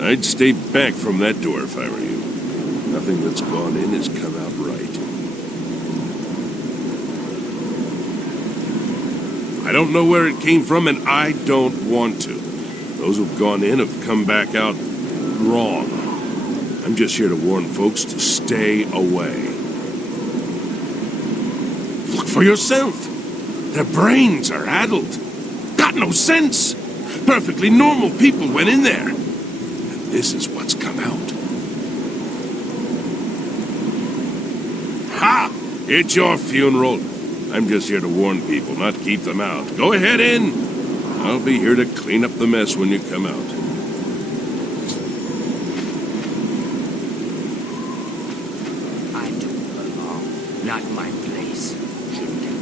I'd stay back from that door if I were you. Nothing that's gone in has come out right. I don't know where it came from, and I don't want to. Those who've gone in have come back out wrong. I'm just here to warn folks to stay away. Look for yourself. Their brains are addled. Got no sense. Perfectly normal people went in there. And this is what's come out. Ha! It's your funeral. I'm just here to warn people, not keep them out. Go ahead in. I'll be here to clean up the mess when you come out. I don't belong. Not my place. Shouldn't have.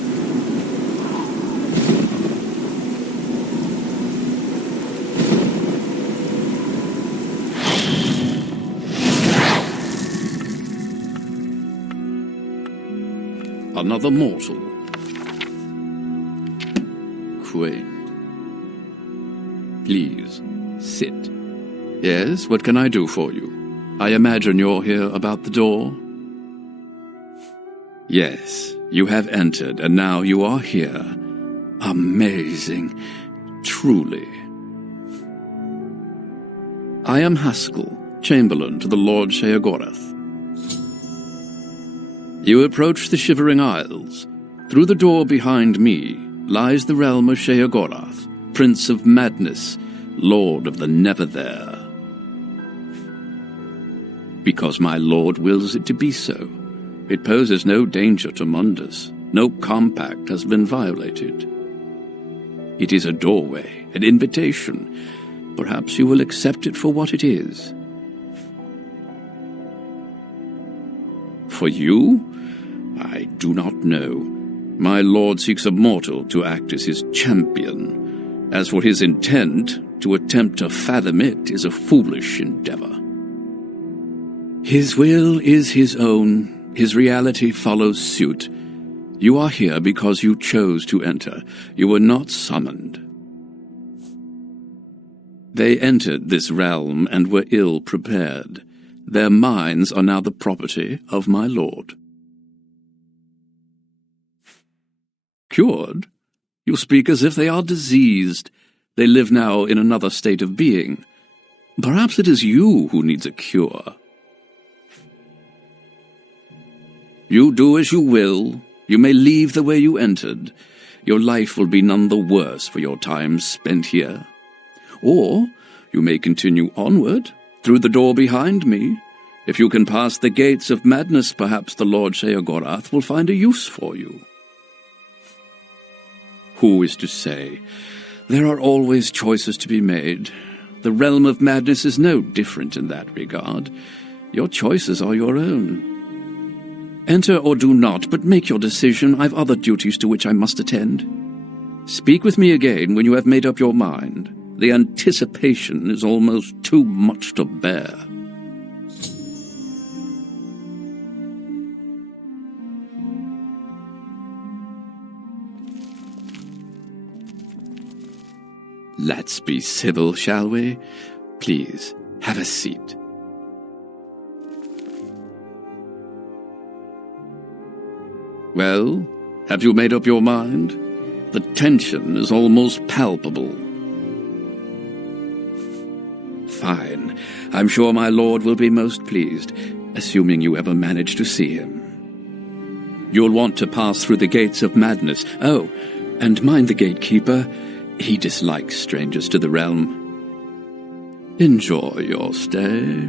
Another mortal. Quaint. Please, sit. Yes, what can I do for you? I imagine you're here about the door? Yes, you have entered, and now you are here. Amazing. Truly. I am Haskell, Chamberlain to the Lord Sheogorath. You approach the Shivering Isles. Through the door behind me lies the realm of Sheogorath, Prince of Madness, Lord of the Never-There. Because my lord wills it to be so. It poses no danger to Mundus. No compact has been violated. It is a doorway, an invitation. Perhaps you will accept it for what it is. For you? I do not know. My lord seeks a mortal to act as his champion. As for his intent, to attempt to fathom it is a foolish endeavor. His will is his own. His reality follows suit. You are here because you chose to enter. You were not summoned. They entered this realm and were ill prepared. Their minds are now the property of my lord. Cured? You speak as if they are diseased. They live now in another state of being. Perhaps it is you who needs a cure. You do as you will. You may leave the way you entered. Your life will be none the worse for your time spent here. Or you may continue onward, through the door behind me. If you can pass the gates of madness, perhaps the Lord Sheogorath will find a use for you. Who is to say? There are always choices to be made. The realm of madness is no different in that regard. Your choices are your own. Enter or do not, but make your decision. I've other duties to which I must attend. Speak with me again when you have made up your mind. The anticipation is almost too much to bear. Let's be civil, shall we? Please, have a seat. Well, have you made up your mind? The tension is almost palpable. Fine. I'm sure my lord will be most pleased, assuming you ever manage to see him. You'll want to pass through the gates of madness. Oh, and mind the gatekeeper. He dislikes strangers to the realm. Enjoy your stay.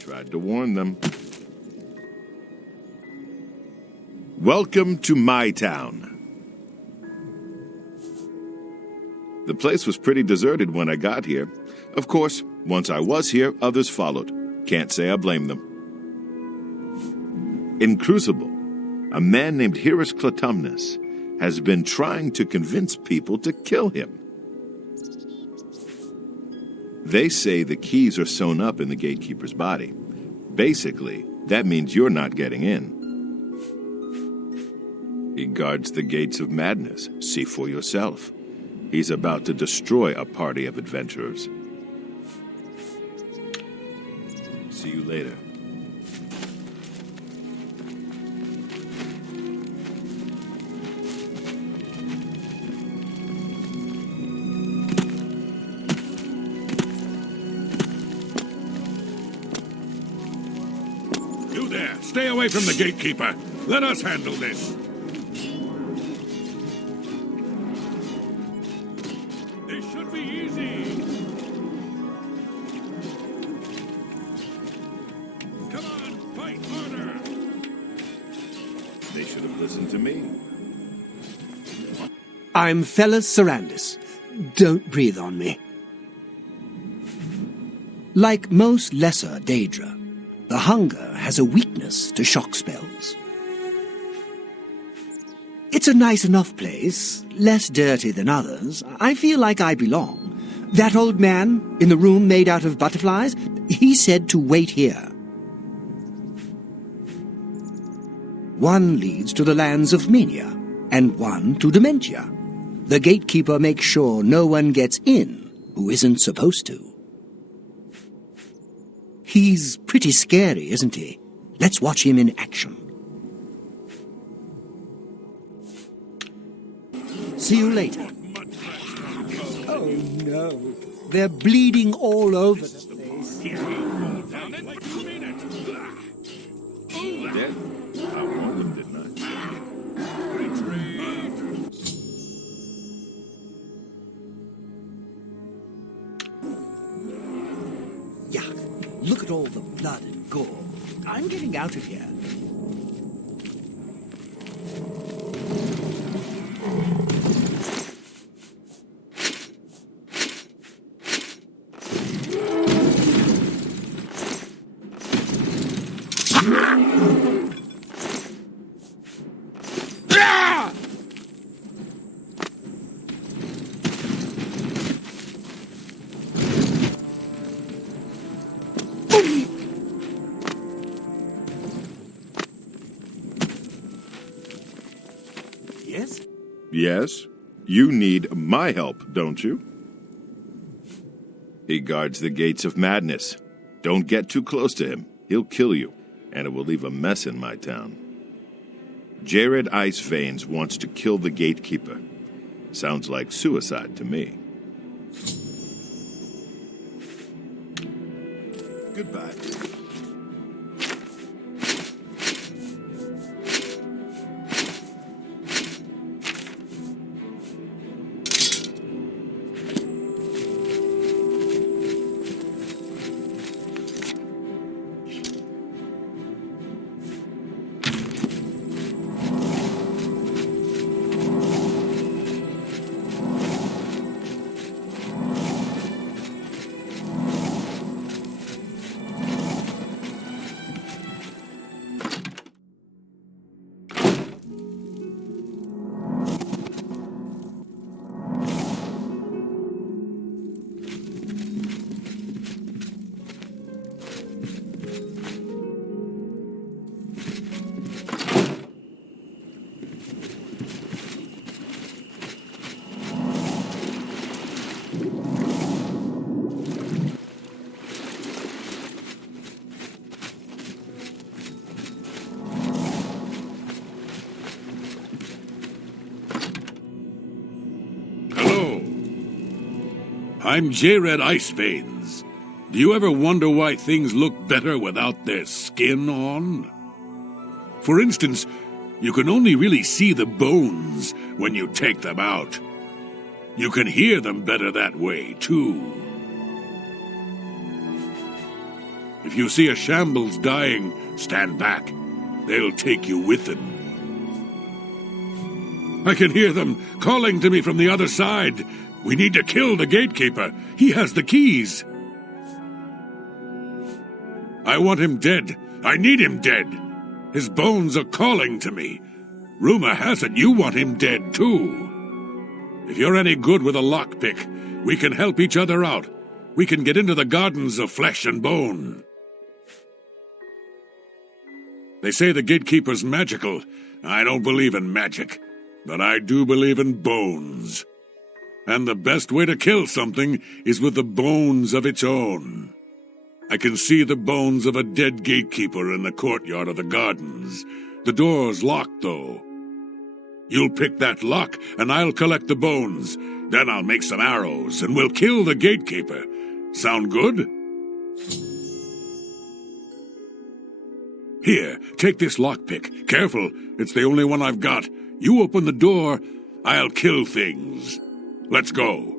Tried to warn them. Welcome to my town. The place was pretty deserted when I got here. Of course, once I was here, others followed. Can't say I blame them. In Crucible, a man named Heros Clatumnus has been trying to convince people to kill him. They say the keys are sewn up in the gatekeeper's body. Basically, that means you're not getting in. He guards the gates of madness. See for yourself. He's about to destroy a party of adventurers. See you later. Stay away from the gatekeeper. Let us handle this. This should be easy. Come on, fight harder. They should have listened to me. I'm Fellas Sarandis. Don't breathe on me. Like most lesser Daedra, the Hunger has a weakness to shock spells. It's a nice enough place, less dirty than others. I feel like I belong. That old man in the room made out of butterflies, he said to wait here. One leads to the lands of Mania, and one to Dementia. The gatekeeper makes sure no one gets in who isn't supposed to. He's pretty scary, isn't he? Let's watch him in action. See you later. Oh, no. They're bleeding all over the place. Dead? I warned them, didn't I? Yuck. Look at all the blood and gore. I'm getting out of here. Yes? Yes? You need my help, don't you? He guards the gates of madness. Don't get too close to him. He'll kill you, and it will leave a mess in my town. Jared Ice Veins wants to kill the gatekeeper. Sounds like suicide to me. Goodbye. I'm Jared Iceveins. Do you ever wonder why things look better without their skin on? For instance, you can only really see the bones when you take them out. You can hear them better that way, too. If you see a shambles dying, stand back. They'll take you with them. I can hear them calling to me from the other side. We need to kill the gatekeeper. He has the keys. I want him dead. I need him dead. His bones are calling to me. Rumor has it you want him dead, too. If you're any good with a lockpick, we can help each other out. We can get into the gardens of flesh and bone. They say the gatekeeper's magical. I don't believe in magic, but I do believe in bones. And the best way to kill something is with the bones of its own. I can see the bones of a dead gatekeeper in the courtyard of the gardens. The door's locked, though. You'll pick that lock, and I'll collect the bones. Then I'll make some arrows, and we'll kill the gatekeeper. Sound good? Here, take this lockpick. Careful, it's the only one I've got. You open the door, I'll kill things. Let's go.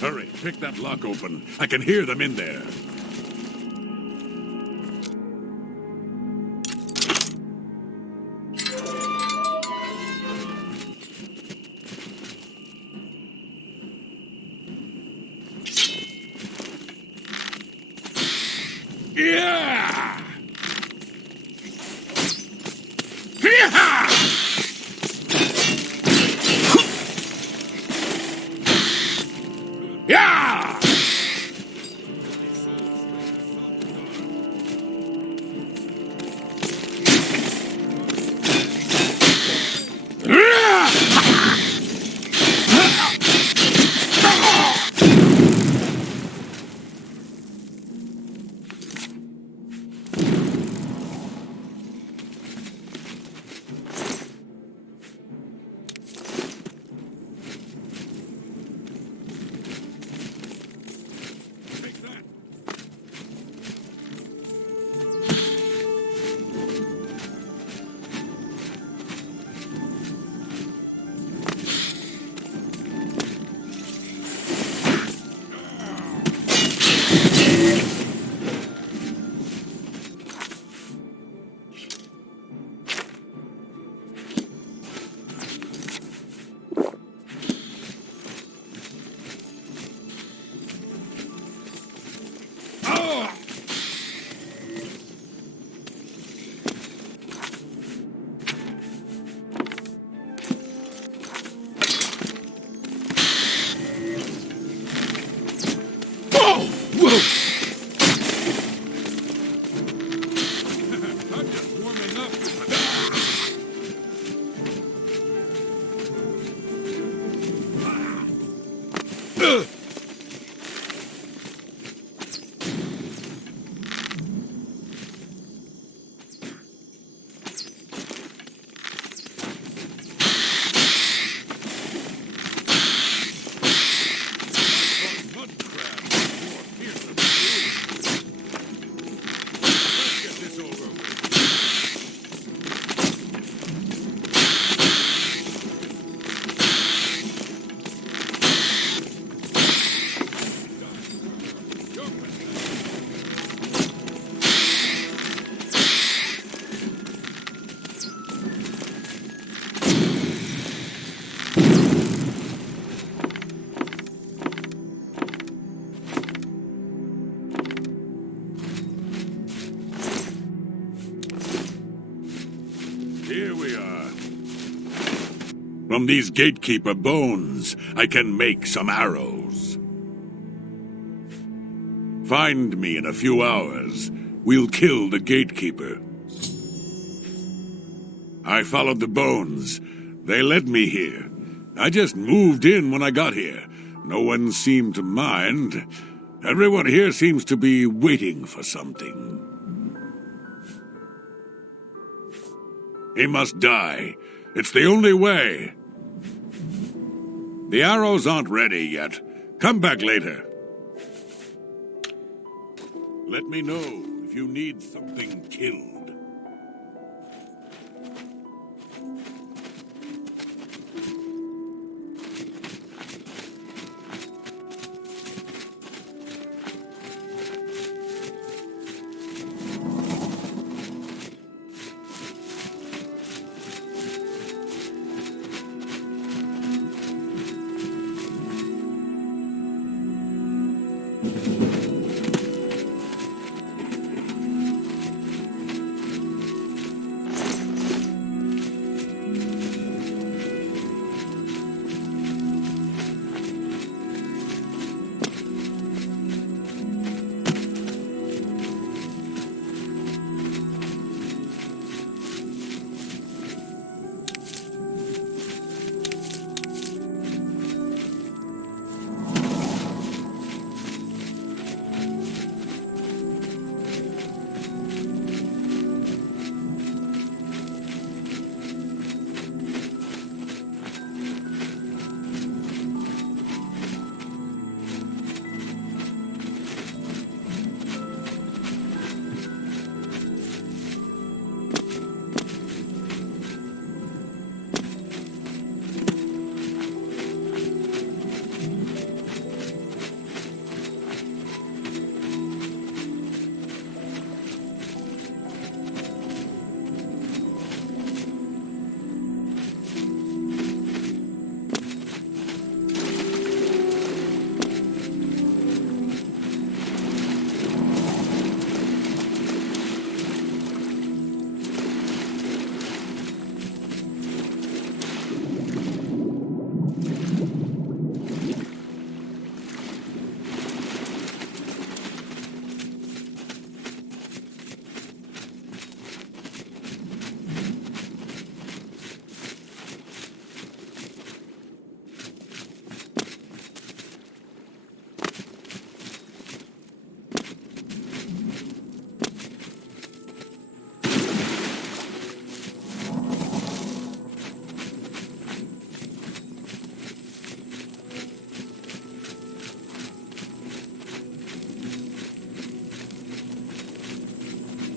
Hurry, pick that lock open. I can hear them in there. Yeah! Yeah! Yeah! this over with. Here we are. From these gatekeeper bones, I can make some arrows. Find me in a few hours. We'll kill the gatekeeper. I followed the bones. They led me here. I just moved in when I got here. No one seemed to mind. Everyone here seems to be waiting for something. He must die. It's the only way. The arrows aren't ready yet. Come back later. Let me know if you need something killed.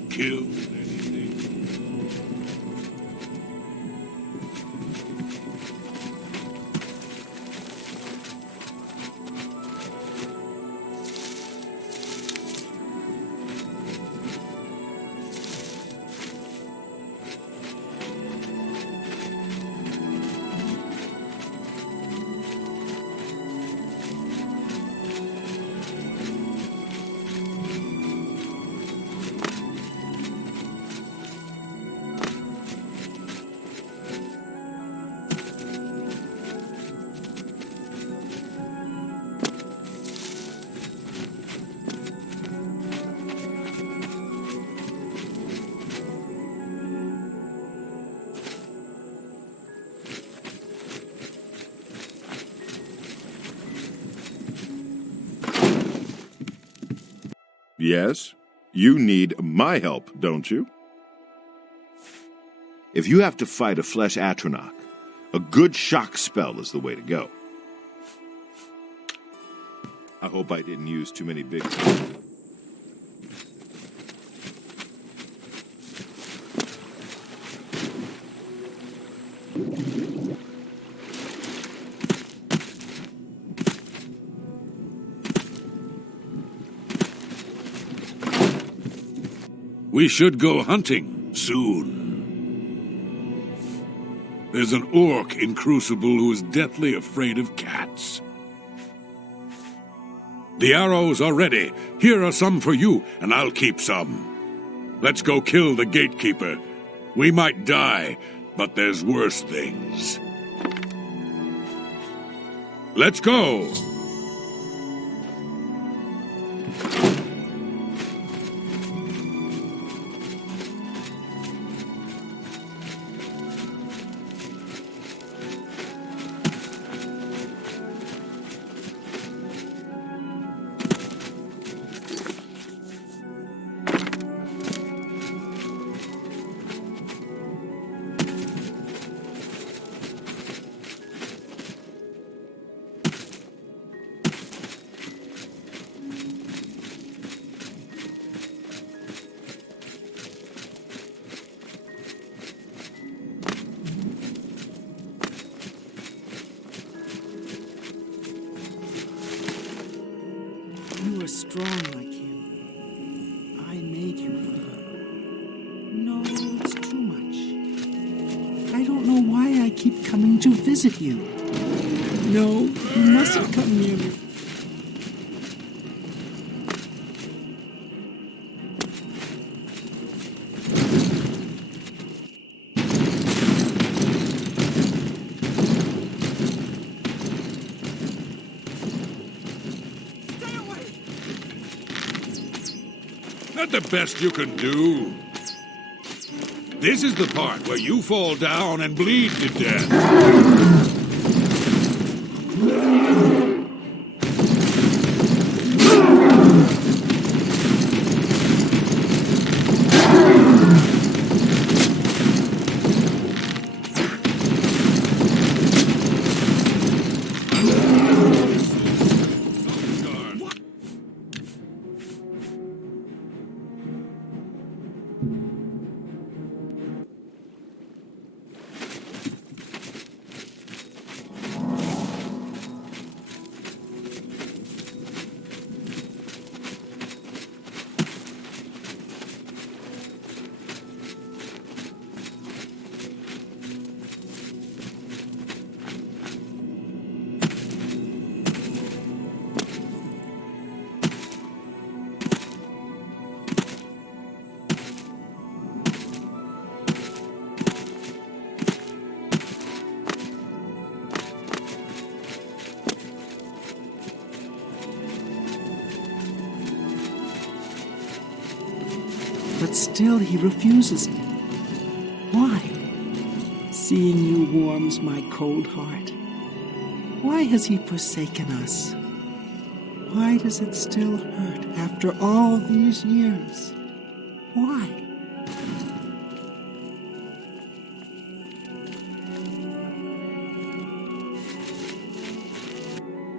Kill anything. Yes? You need my help, don't you? If you have to fight a flesh Atronach, a good shock spell is the way to go. I hope I didn't use too many big... We should go hunting soon. There's an orc in Crucible who is deathly afraid of cats. The arrows are ready. Here are some for you, and I'll keep some. Let's go kill the gatekeeper. We might die, but there's worse things. Let's go! You are strong like him. I made you for her. No, it's too much. I don't know why I keep coming to visit you. No, you mustn't come near me. Not the best you can do. This is the part where you fall down and bleed to death. But still he refuses me. Why? Seeing you warms my cold heart. Why has he forsaken us? Why does it still hurt after all these years? Why?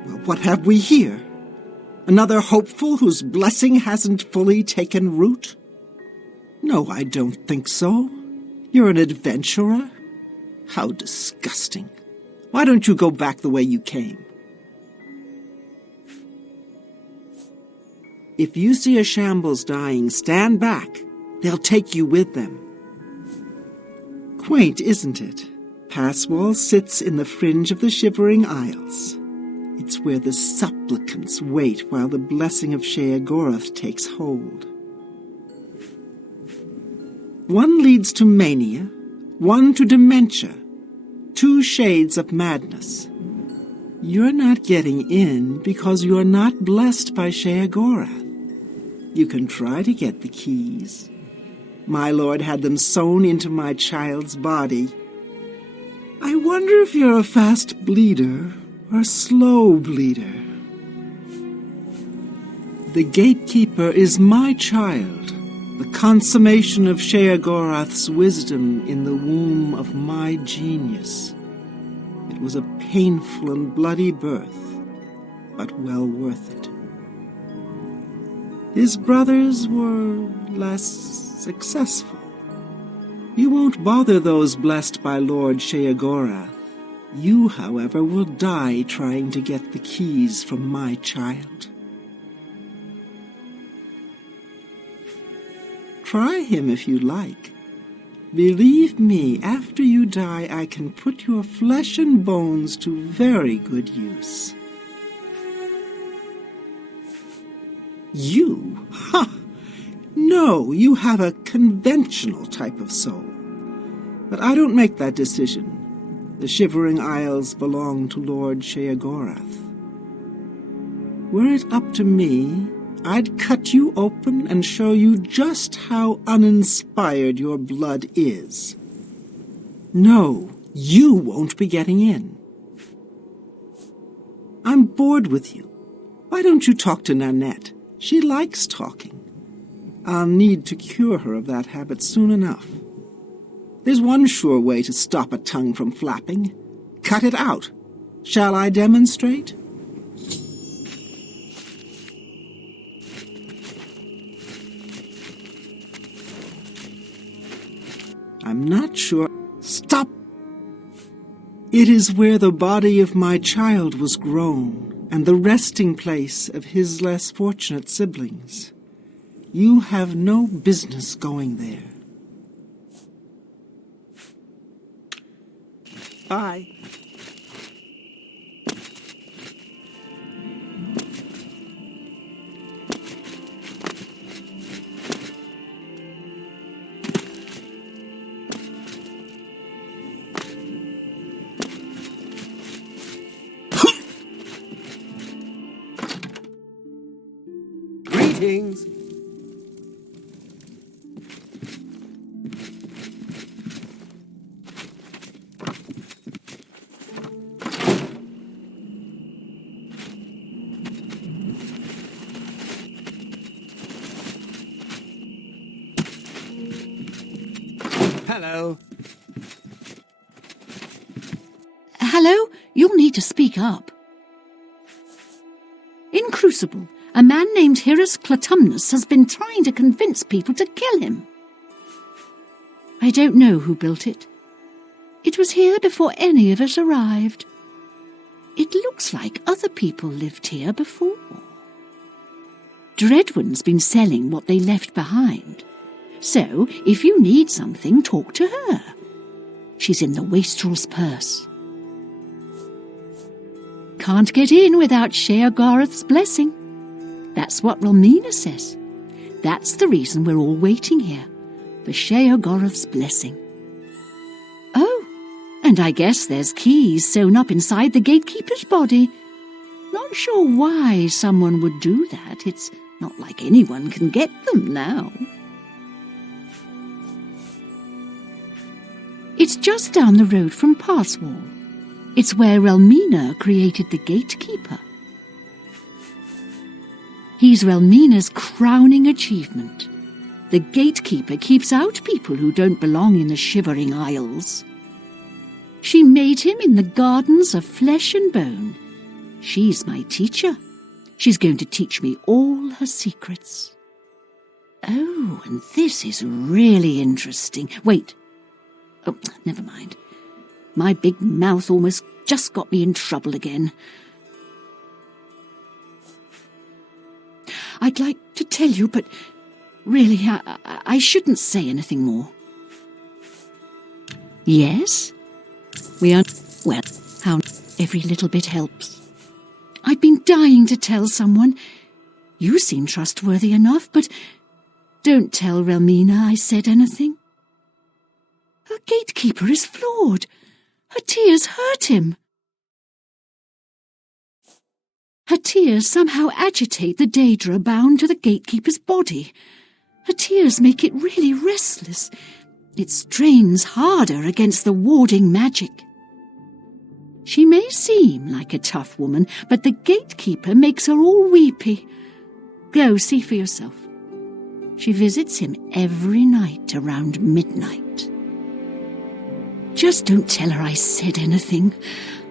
Well, what have we here? Another hopeful whose blessing hasn't fully taken root? No, I don't think so. You're an adventurer? How disgusting. Why don't you go back the way you came? If you see a shambles dying, stand back. They'll take you with them. Quaint, isn't it? Passwall sits in the fringe of the Shivering Isles. It's where the supplicants wait while the blessing of Sheogorath takes hold. One leads to mania, one to dementia, 2 shades of madness. You're not getting in because you're not blessed by Sheogorath. You can try to get the keys. My lord had them sewn into my child's body. I wonder if you're a fast bleeder or a slow bleeder. The gatekeeper is my child. The consummation of Sheogorath's wisdom in the womb of my genius. It was a painful and bloody birth, but well worth it. His brothers were less successful. You won't bother those blessed by Lord Sheogorath. You, however, will die trying to get the keys from my child. Try him if you like. Believe me, after you die, I can put your flesh and bones to very good use. You? Ha! No, you have a conventional type of soul. But I don't make that decision. The Shivering Isles belong to Lord Sheogorath. Were it up to me, I'd cut you open and show you just how uninspired your blood is. No, you won't be getting in. I'm bored with you. Why don't you talk to Nanette? She likes talking. I'll need to cure her of that habit soon enough. There's one sure way to stop a tongue from flapping. Cut it out. Shall I demonstrate? I'm not sure. Stop! It is where the body of my child was grown, and the resting place of his less fortunate siblings. You have no business going there. Bye. Greetings. Hello. Hello? You'll need to speak up. In Crucible, a man named Hirus Clatumnus has been trying to convince people to kill him. I don't know who built it. It was here before any of us arrived. It looks like other people lived here before. Dreadwin's been selling what they left behind. So, if you need something, talk to her. She's in the wastrel's purse. Can't get in without Sheogorath's blessing. That's what Relmina says. That's the reason we're all waiting here, for Sheogorath's blessing. Oh, and I guess there's keys sewn up inside the gatekeeper's body. Not sure why someone would do that. It's not like anyone can get them now. It's just down the road from Passwall. It's where Relmina created the gatekeeper. He's Relmina's crowning achievement. The gatekeeper keeps out people who don't belong in the Shivering Isles. She made him in the gardens of flesh and bone. She's my teacher. She's going to teach me all her secrets. Oh, and this is really interesting. Wait. Oh, never mind. My big mouth almost just got me in trouble again. I'd like to tell you, but really, I shouldn't say anything more. Yes? We are... Well, how every little bit helps. I've been dying to tell someone. You seem trustworthy enough, but don't tell Relmina I said anything. Her gatekeeper is flawed. Her tears hurt him. Her tears somehow agitate the Daedra bound to the gatekeeper's body. Her tears make it really restless. It strains harder against the warding magic. She may seem like a tough woman, but the gatekeeper makes her all weepy. Go see for yourself. She visits him every night around midnight. Just don't tell her I said anything.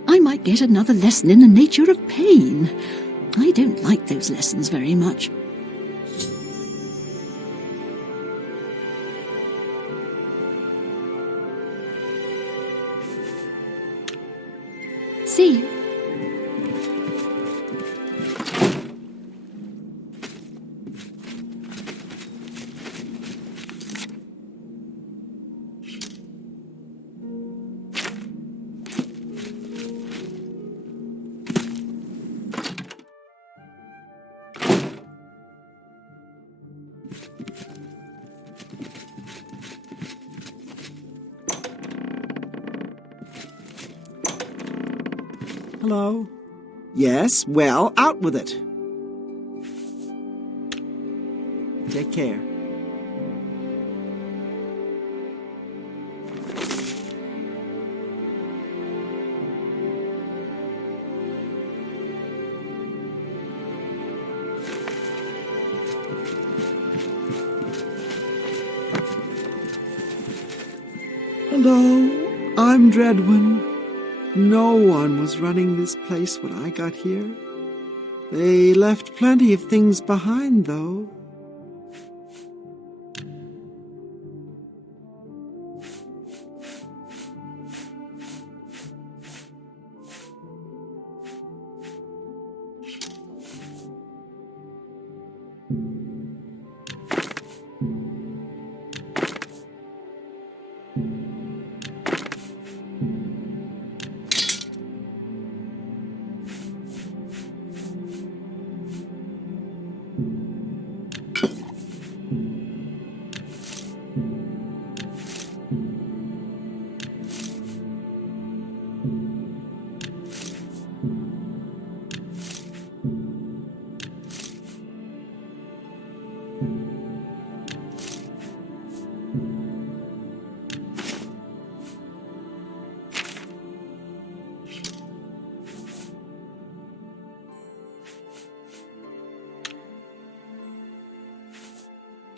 I might get another lesson in the nature of pain. I don't like those lessons very much. See you. Hello? Yes, well, out with it. Take care. Hello, I'm Dreadwin. No one was running this place when I got here. They left plenty of things behind, though.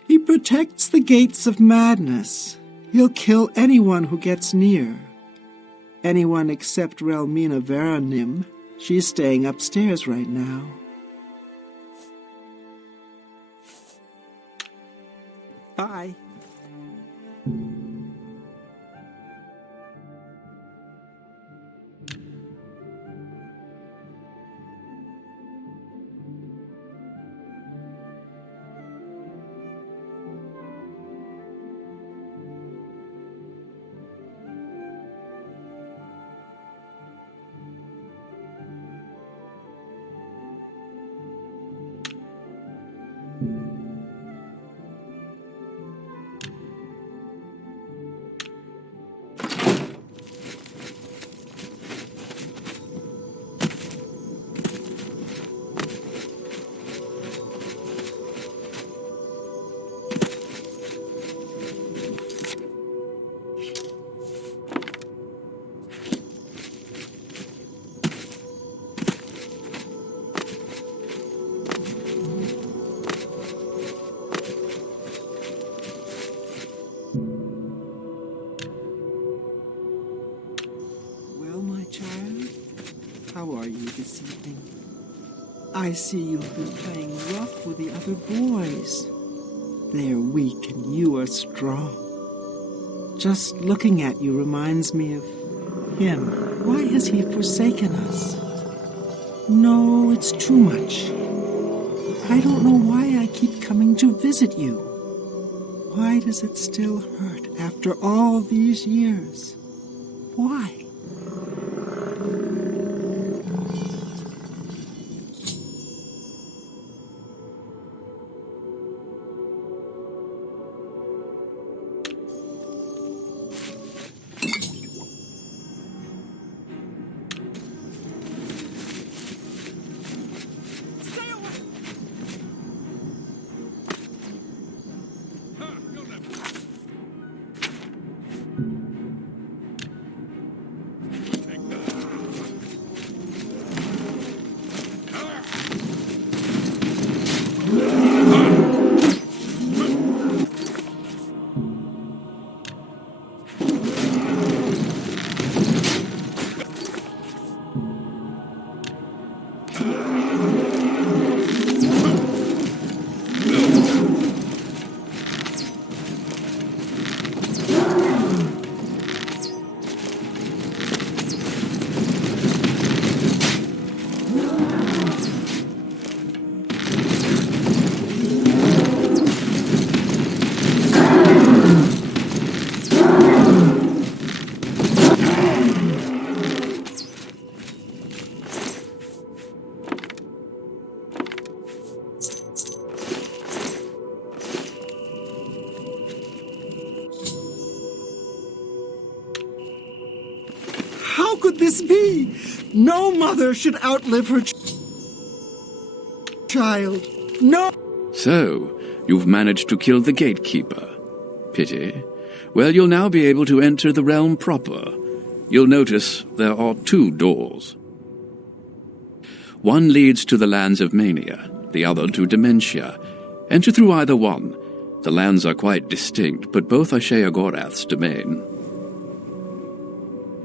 He protects the gates of madness. He'll kill anyone who gets near. Anyone except Relmina Veranim. She's staying upstairs right now. Bye. How are you this evening? I see you've been playing rough with the other boys. They're weak and you are strong. Just looking at you reminds me of him. Why has he forsaken us? No, it's too much. I don't know why I keep coming to visit you. Why does it still hurt after all these years? Why? How could this be? No mother should outlive her child. No! So, you've managed to kill the gatekeeper. Pity. Well, you'll now be able to enter the realm proper. You'll notice there are 2 doors. One leads to the lands of Mania, the other to Dementia. Enter through either one. The lands are quite distinct, but both are Sheogorath's domain.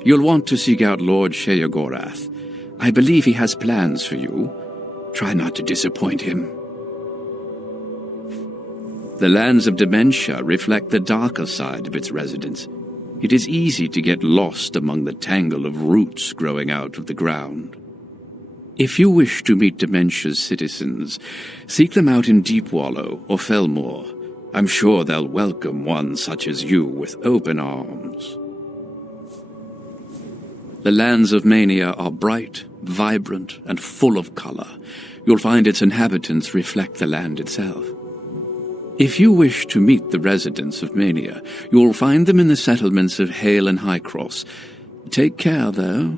You'll want to seek out Lord Sheogorath. I believe he has plans for you. Try not to disappoint him. The lands of Dementia reflect the darker side of its residents. It is easy to get lost among the tangle of roots growing out of the ground. If you wish to meet Dementia's citizens, seek them out in Deepwallow or Felmore. I'm sure they'll welcome one such as you with open arms. The lands of Mania are bright, vibrant, and full of color. You'll find its inhabitants reflect the land itself. If you wish to meet the residents of Mania, you'll find them in the settlements of Hale and Highcross. Take care, though.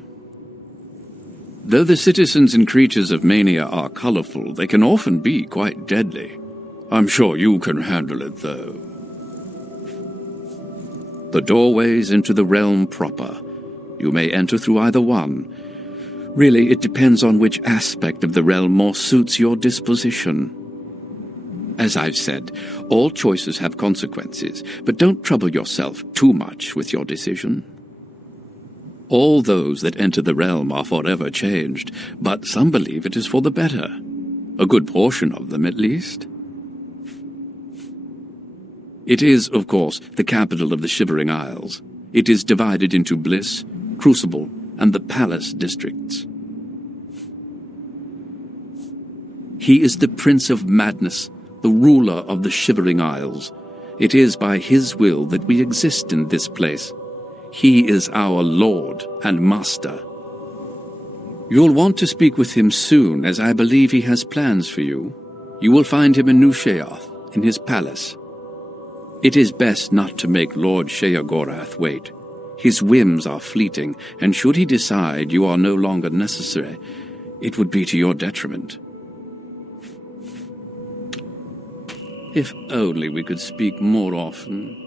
Though the citizens and creatures of Mania are colorful, they can often be quite deadly. I'm sure you can handle it, though. The doorways into the realm proper. You may enter through either one. Really, it depends on which aspect of the realm more suits your disposition. As I've said, all choices have consequences, but don't trouble yourself too much with your decision. All those that enter the realm are forever changed, but some believe it is for the better. A good portion of them, at least. It is, of course, the capital of the Shivering Isles. It is divided into Bliss, Crucible, and the Palace districts. He is the Prince of Madness, the ruler of the Shivering Isles. It is by his will that we exist in this place. He is our Lord and Master. You'll want to speak with him soon, as I believe he has plans for you. You will find him in New Sheoth, in his palace. It is best not to make Lord Sheogorath wait. His whims are fleeting, and should he decide you are no longer necessary, it would be to your detriment. If only we could speak more often.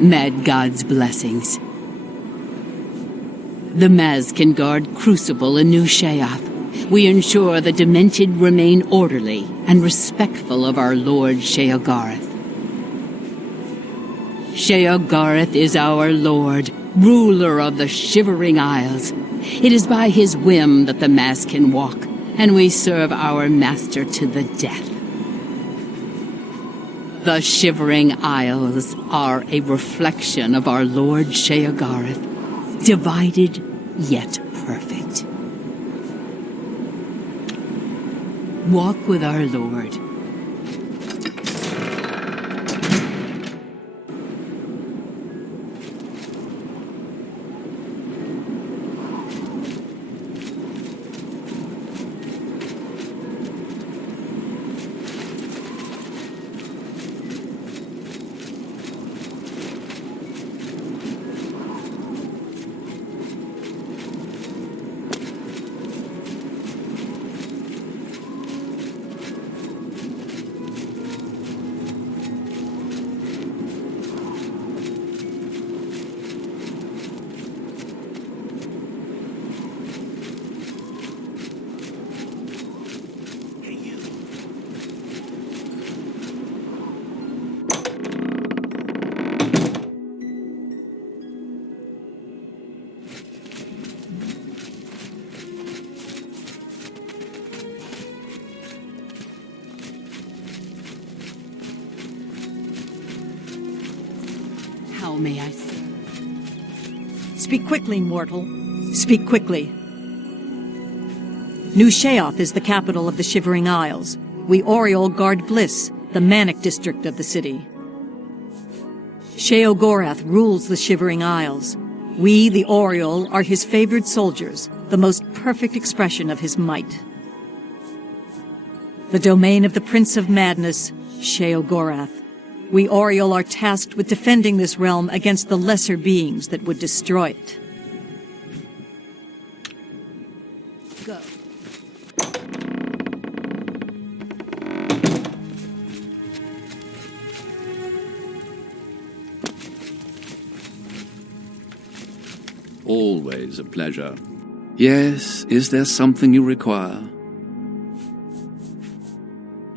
Mad God's blessings. The Mazkengard crucible in New Sheoth. We ensure the demented remain orderly and respectful of our Lord Sheogorath. Sheogorath is our Lord, ruler of the Shivering Isles. It is by his whim that the Maz can walk, and we serve our master to the death. The Shivering Isles are a reflection of our Lord Sheogorath, divided yet perfect. Walk with our Lord. How may I serve? Speak quickly, mortal. Speak quickly. New Sheoth is the capital of the Shivering Isles. We Oriole guard Bliss, the manic district of the city. Sheogorath rules the Shivering Isles. We, the Oriole, are his favored soldiers, the most perfect expression of his might. The domain of the Prince of Madness, Sheogorath. We Oriole are tasked with defending this realm against the lesser beings that would destroy it. Go. Always a pleasure. Yes, is there something you require?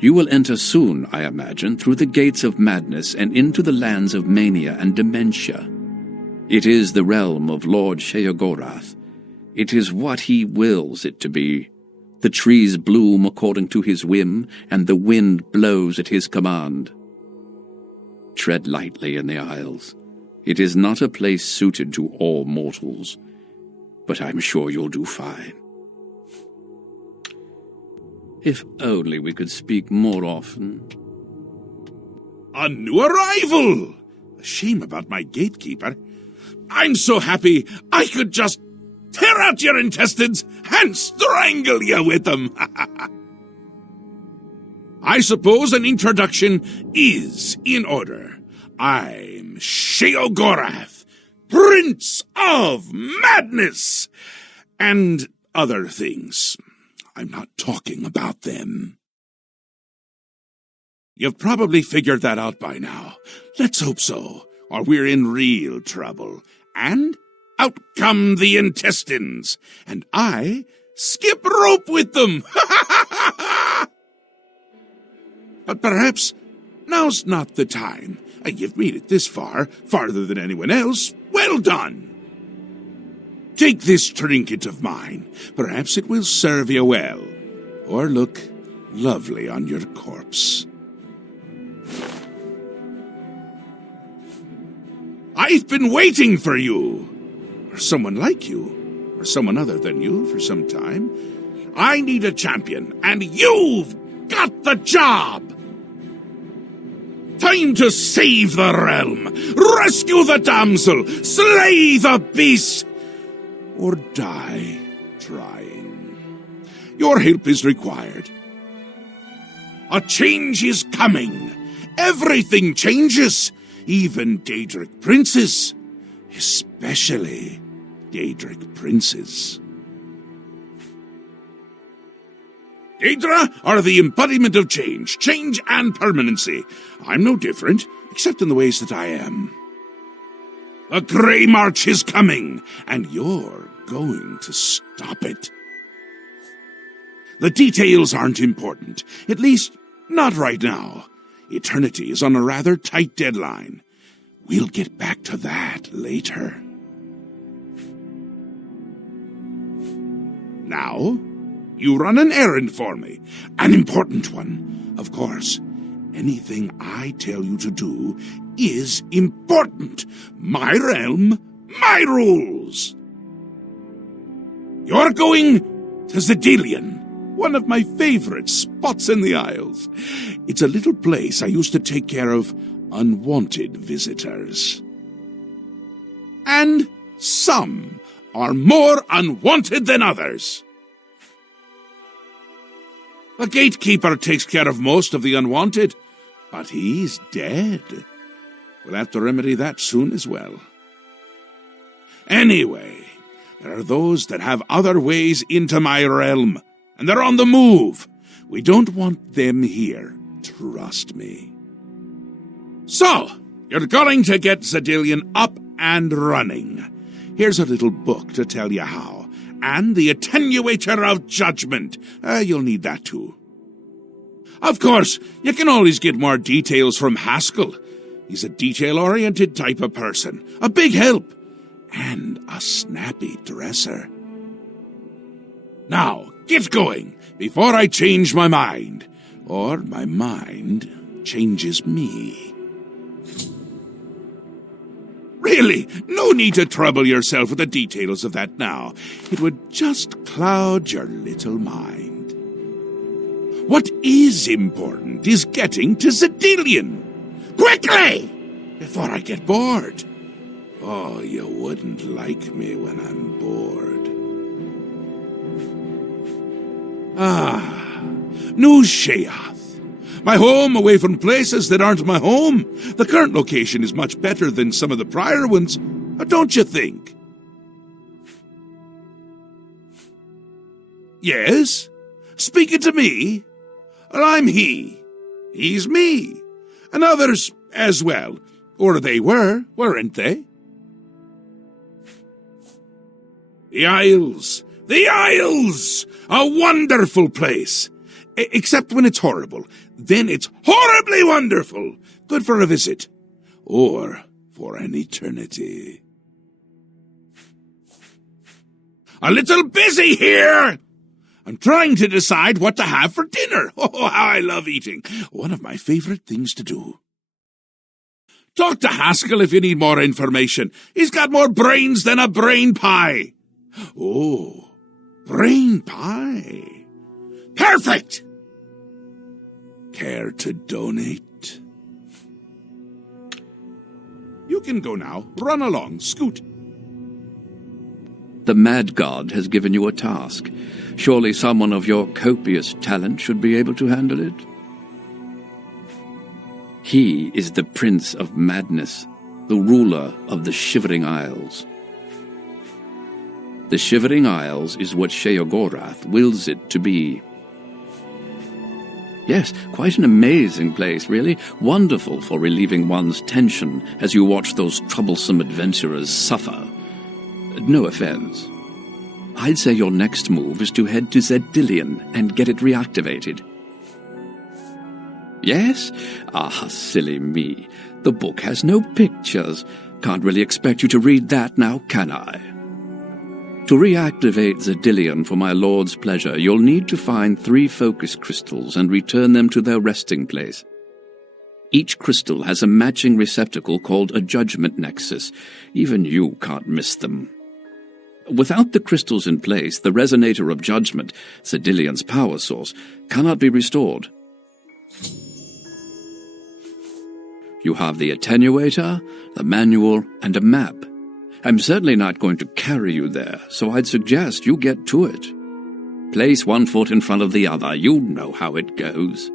You will enter soon, I imagine, through the gates of madness and into the lands of mania and dementia. It is the realm of Lord Sheogorath. It is what he wills it to be. The trees bloom according to his whim, and the wind blows at his command. Tread lightly in the Isles. It is not a place suited to all mortals, but I'm sure you'll do fine. If only we could speak more often. A new arrival! A shame about my gatekeeper. I'm so happy I could just tear out your intestines and strangle you with them. I suppose an introduction is in order. I'm Sheogorath, Prince of Madness, and other things. I'm not talking about them. You've probably figured that out by now. Let's hope so, or we're in real trouble. And out come the intestines, and I skip rope with them. But perhaps now's not the time. You've made it this far, farther than anyone else. Well done! Take this trinket of mine. Perhaps it will serve you well, or look lovely on your corpse. I've been waiting for you, or someone like you, or someone other than you for some time. I need a champion, and you've got the job! Time to save the realm, rescue the damsel, slay the beast, or die trying. Your help is required. A change is coming. Everything changes, even Daedric princes, especially Daedric princes. Daedra are the embodiment of change and permanency. I'm no different, except in the ways that I am. A Grey March is coming, and you're going to stop it. The details aren't important, at least not right now. Eternity is on a rather tight deadline. We'll get back to that later. Now, you run an errand for me. An important one, of course. Anything I tell you to do is important. My realm, my rules. You're going to Zedilian, one of my favorite spots in the Isles. It's a little place I used to take care of unwanted visitors. And some are more unwanted than others. The gatekeeper takes care of most of the unwanted, but he's dead. We'll have to remedy that soon as well. Anyway, there are those that have other ways into my realm, and they're on the move. We don't want them here, trust me. So, you're going to get Zedilian up and running. Here's a little book to tell you how, and the Attenuator of Judgment. You'll need that too. Of course, you can always get more details from Haskell. He's a detail-oriented type of person, a big help, and a snappy dresser. Now, get going, before I change my mind, or my mind changes me. Really, no need to trouble yourself with the details of that now. It would just cloud your little mind. What is important is getting to Zedilian. Quickly! Before I get bored. Oh, you wouldn't like me when I'm bored. New Sheath. My home away from places that aren't my home. The current location is much better than some of the prior ones, don't you think? Yes? Speaking to me? Well, I'm he. He's me. And others as well. Or they were, weren't they? The Isles! The Isles! A wonderful place! Except when it's horrible. Then it's horribly wonderful! Good for a visit. Or for an eternity. A little busy here! I'm trying to decide what to have for dinner. Oh, how I love eating. One of my favorite things to do. Talk to Haskell if you need more information. He's got more brains than a brain pie. Oh, brain pie. Perfect! Care to donate? You can go now. Run along. Scoot. The Mad God has given you a task. Surely someone of your copious talent should be able to handle it. He is the Prince of Madness, the ruler of the Shivering Isles. The Shivering Isles is what Sheogorath wills it to be. Yes, quite an amazing place, really. Wonderful for relieving one's tension as you watch those troublesome adventurers suffer. No offense. I'd say your next move is to head to Zedilian and get it reactivated. Yes? Ah, silly me. The book has no pictures. Can't really expect you to read that now, can I? To reactivate Zedilian for my lord's pleasure, you'll need to find 3 focus crystals and return them to their resting place. Each crystal has a matching receptacle called a judgment nexus. Even you can't miss them. Without the crystals in place, the resonator of judgment, Zedilian's power source, cannot be restored. You have the attenuator, the manual, and a map. I'm certainly not going to carry you there, so I'd suggest you get to it. Place one foot in front of the other. You know how it goes.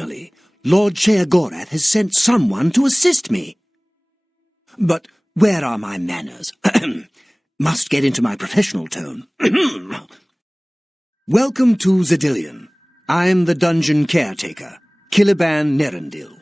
Finally, Lord Sheogorath has sent someone to assist me. But where are my manners? Must get into my professional tone. Welcome to Zedillion. I'm the dungeon caretaker, Caliban Nerendil.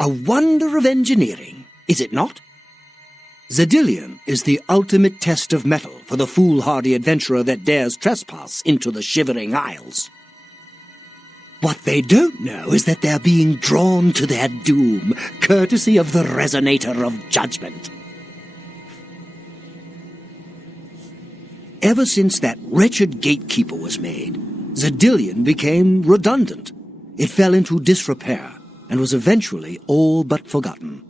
A wonder of engineering, is it not? Zedillion is the ultimate test of mettle for the foolhardy adventurer that dares trespass into the Shivering Isles. What they don't know is that they're being drawn to their doom, courtesy of the Resonator of Judgment. Ever since that wretched gatekeeper was made, Zedillion became redundant. It fell into disrepair and was eventually all but forgotten.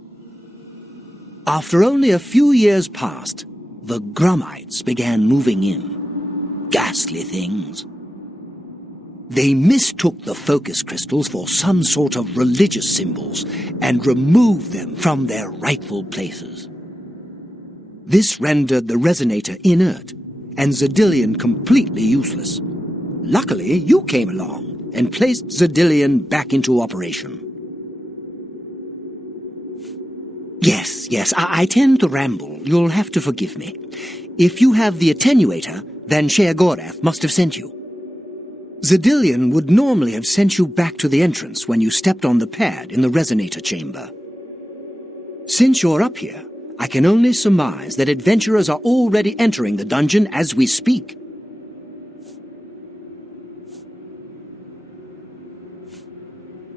After only a few years passed, the Grummites began moving in. Ghastly things. They mistook the focus crystals for some sort of religious symbols and removed them from their rightful places. This rendered the Resonator inert and Zedillion completely useless. Luckily, you came along and placed Zedillion back into operation. Yes, I tend to ramble. You'll have to forgive me. If you have the attenuator, then Sheogorath must have sent you. Zedillion would normally have sent you back to the entrance when you stepped on the pad in the Resonator chamber. Since you're up here, I can only surmise that adventurers are already entering the dungeon as we speak.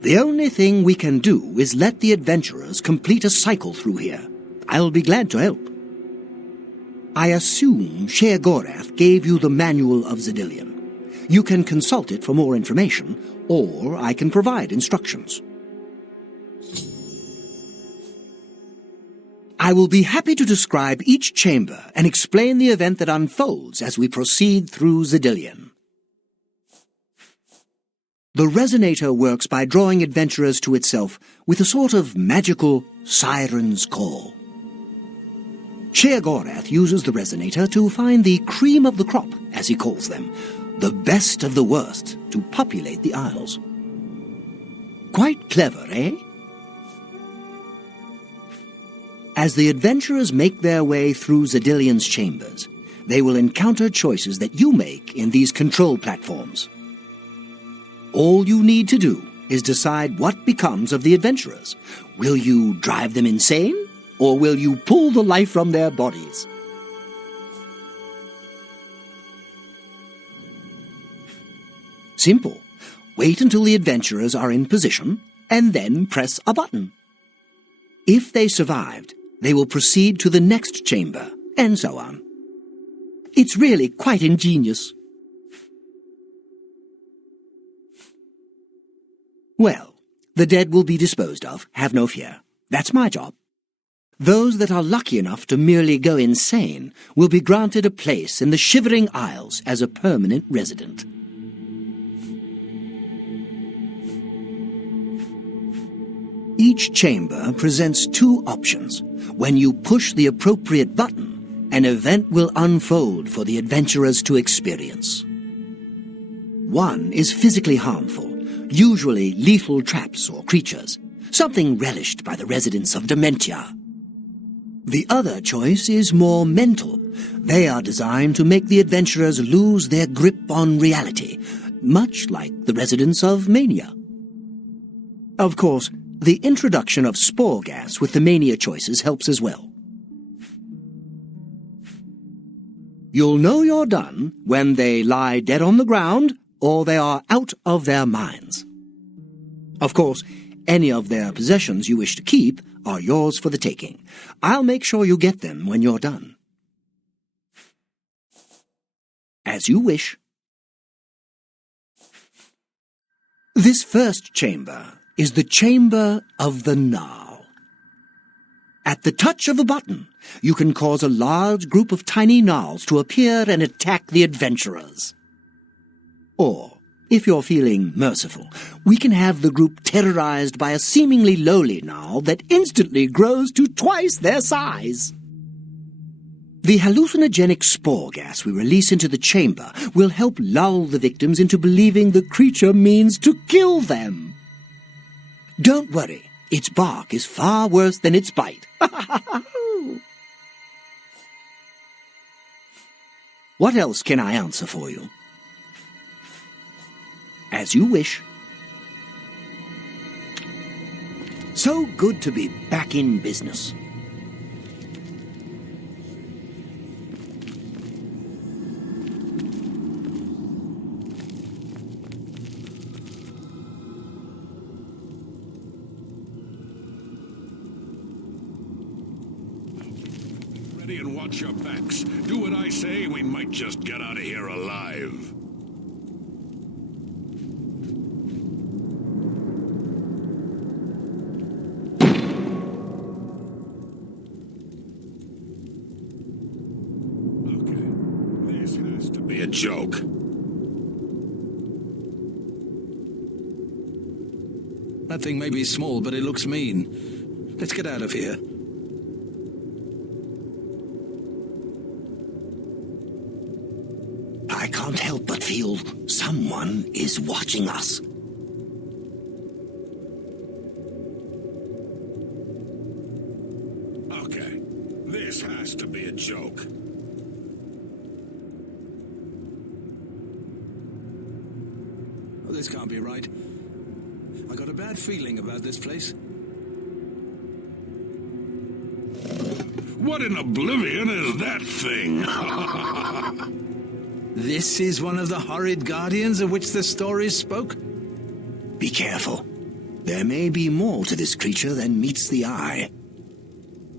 The only thing we can do is let the adventurers complete a cycle through here. I'll be glad to help. I assume Sheogorath gave you the Manual of Zedillion. You can consult it for more information, or I can provide instructions. I will be happy to describe each chamber and explain the event that unfolds as we proceed through Zedillion. The Resonator works by drawing adventurers to itself with a sort of magical siren's call. Sheogorath uses the Resonator to find the cream of the crop, as he calls them, the best of the worst, to populate the Isles. Quite clever, eh? As the adventurers make their way through Zedillion's chambers, they will encounter choices that you make in these control platforms. All you need to do is decide what becomes of the adventurers. Will you drive them insane, or will you pull the life from their bodies? Simple. Wait until the adventurers are in position, and then press a button. If they survived, they will proceed to the next chamber, and so on. It's really quite ingenious. Well, the dead will be disposed of, have no fear. That's my job. Those that are lucky enough to merely go insane will be granted a place in the Shivering Isles as a permanent resident. Each chamber presents two options. When you push the appropriate button, an event will unfold for the adventurers to experience. One is physically harmful, usually lethal traps or creatures, something relished by the residents of Dementia. The other choice is more mental. They are designed to make the adventurers lose their grip on reality, much like the residents of Mania. Of course, the introduction of spore gas with the Mania choices helps as well. You'll know you're done when they lie dead on the ground or they are out of their minds. Of course, any of their possessions you wish to keep are yours for the taking. I'll make sure you get them when you're done. As you wish. This first chamber is the Chamber of the Gnarl. At the touch of a button, you can cause a large group of tiny gnolls to appear and attack the adventurers. Or, if you're feeling merciful, we can have the group terrorized by a seemingly lowly gnoll that instantly grows to twice their size. The hallucinogenic spore gas we release into the chamber will help lull the victims into believing the creature means to kill them. Don't worry, its bark is far worse than its bite. What else can I answer for you? As you wish. So good to be back in business. Ready and watch your backs. Do what I say, we might just get out of here alive. A joke. That thing may be small, but it looks mean. Let's get out of here. I can't help but feel someone is watching us. Okay, this has to be a joke. Oh, this can't be right. I got a bad feeling about this place. What in Oblivion is that thing? This is one of the horrid guardians of which the stories spoke? Be careful. There may be more to this creature than meets the eye.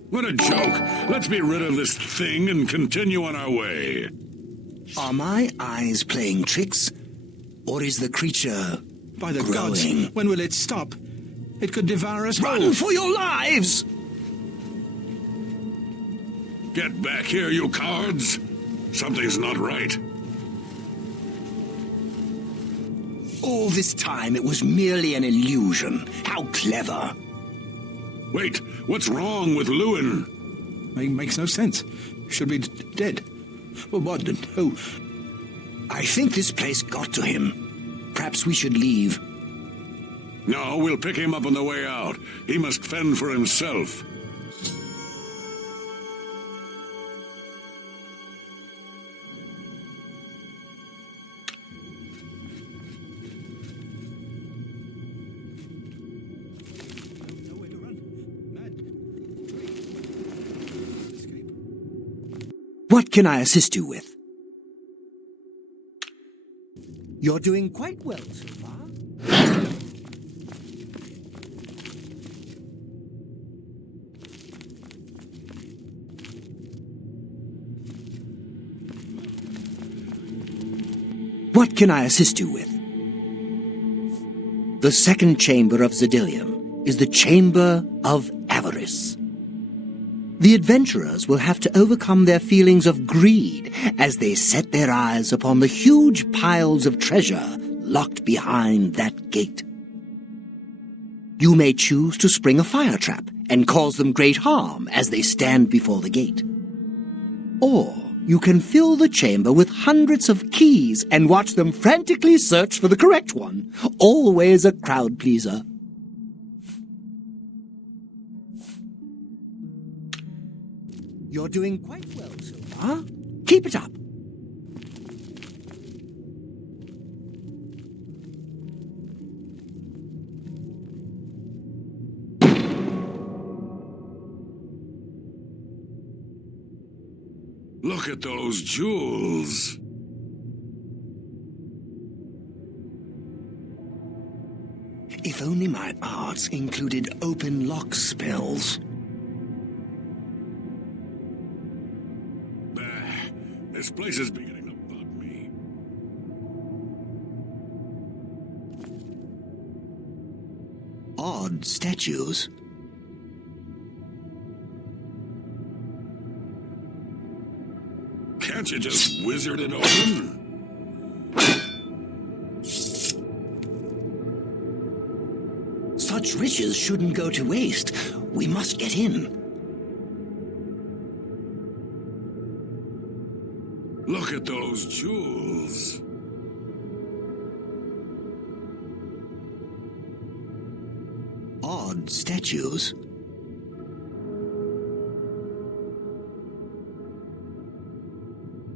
What a joke. Let's be rid of this thing and continue on our way. Are my eyes playing tricks? Or is the creature By the growing? gods, when will it stop? It could devour us Run whole. for your lives! Get back here, you cowards. Something's not right. All this time it was merely an illusion. How clever. Wait, what's wrong with Lewin? Makes no sense. Should be dead. Well, what? Who? I think this place got to him. Perhaps we should leave. No, we'll pick him up on the way out. He must fend for himself. Nowhere to run. Mad. Escape. What can I assist you with? You're doing quite well so far. What can I assist you with? The second chamber of Zedillium is the Chamber of Avarice. The adventurers will have to overcome their feelings of greed as they set their eyes upon the huge piles of treasure locked behind that gate. You may choose to spring a fire trap and cause them great harm as they stand before the gate. Or you can fill the chamber with hundreds of keys and watch them frantically search for the correct one. Always a crowd pleaser. You're doing quite well so far. Keep it up. Look at those jewels. If only my arts included open lock spells. This place is beginning to bug me. Odd statues. Can't you just wizard it open? Such riches shouldn't go to waste. We must get in. Look at those jewels. Odd statues.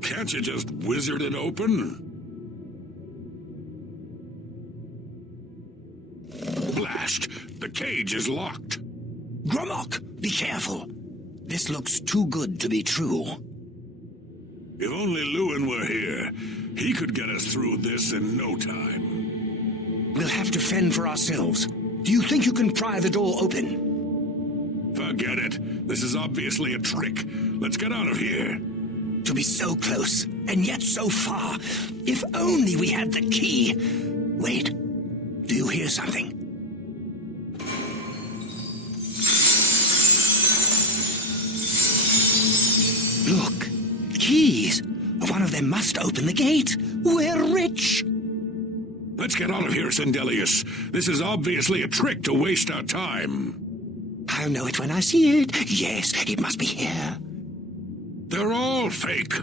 Can't you just wizard it open? Blast! The cage is locked. Gromok, be careful. This looks too good to be true. If only Lewin were here, he could get us through this in no time. We'll have to fend for ourselves. Do you think you can pry the door open? Forget it. This is obviously a trick. Let's get out of here. To be so close, and yet so far. If only we had the key. Wait, do you hear something? Look, keys. One of them must open the gate. We're rich. Let's get out of here, Sindelius. This is obviously a trick to waste our time. I'll know it when I see it. Yes, it must be here. They're all fake.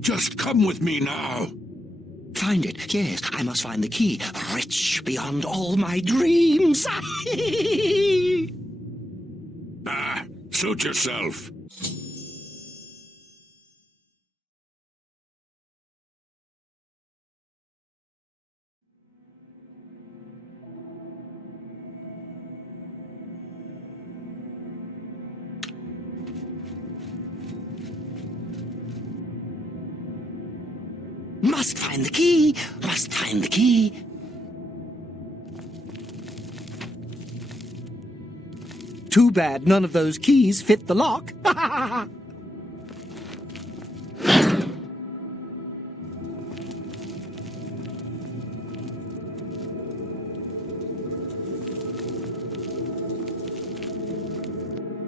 Just come with me now. Find it. Yes, I must find the key. Rich beyond all my dreams. Suit yourself. Must find the key. Must find the key. Too bad none of those keys fit the lock.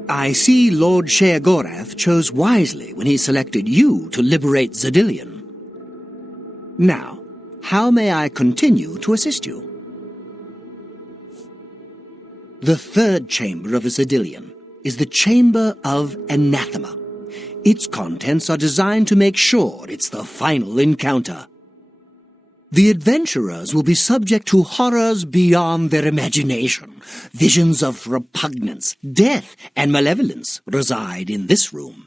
I see Lord Sheogorath chose wisely when he selected you to liberate Zadillion. Now, how may I continue to assist you? The third chamber of a Zadillion is the Chamber of Anathema. Its contents are designed to make sure it's the final encounter. The adventurers will be subject to horrors beyond their imagination. Visions of repugnance, death, and malevolence reside in this room.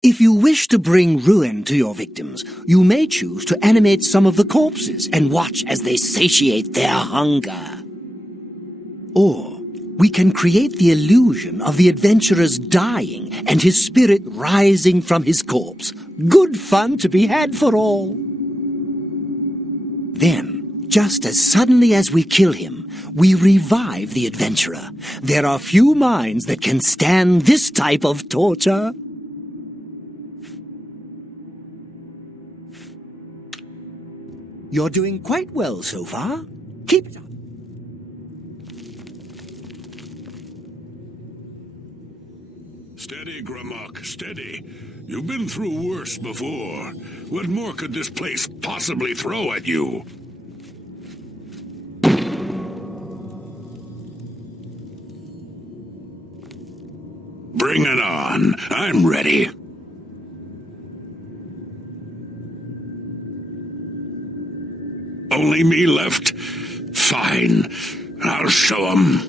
If you wish to bring ruin to your victims, you may choose to animate some of the corpses and watch as they satiate their hunger. Or we can create the illusion of the adventurer's dying and his spirit rising from his corpse. Good fun to be had for all. Then, just as suddenly as we kill him, we revive the adventurer. There are few minds that can stand this type of torture. You're doing quite well so far. Keep it up. Steady, Gromok, steady. You've been through worse before. What more could this place possibly throw at you? Bring it on. I'm ready. Only me left? Fine. I'll show 'em.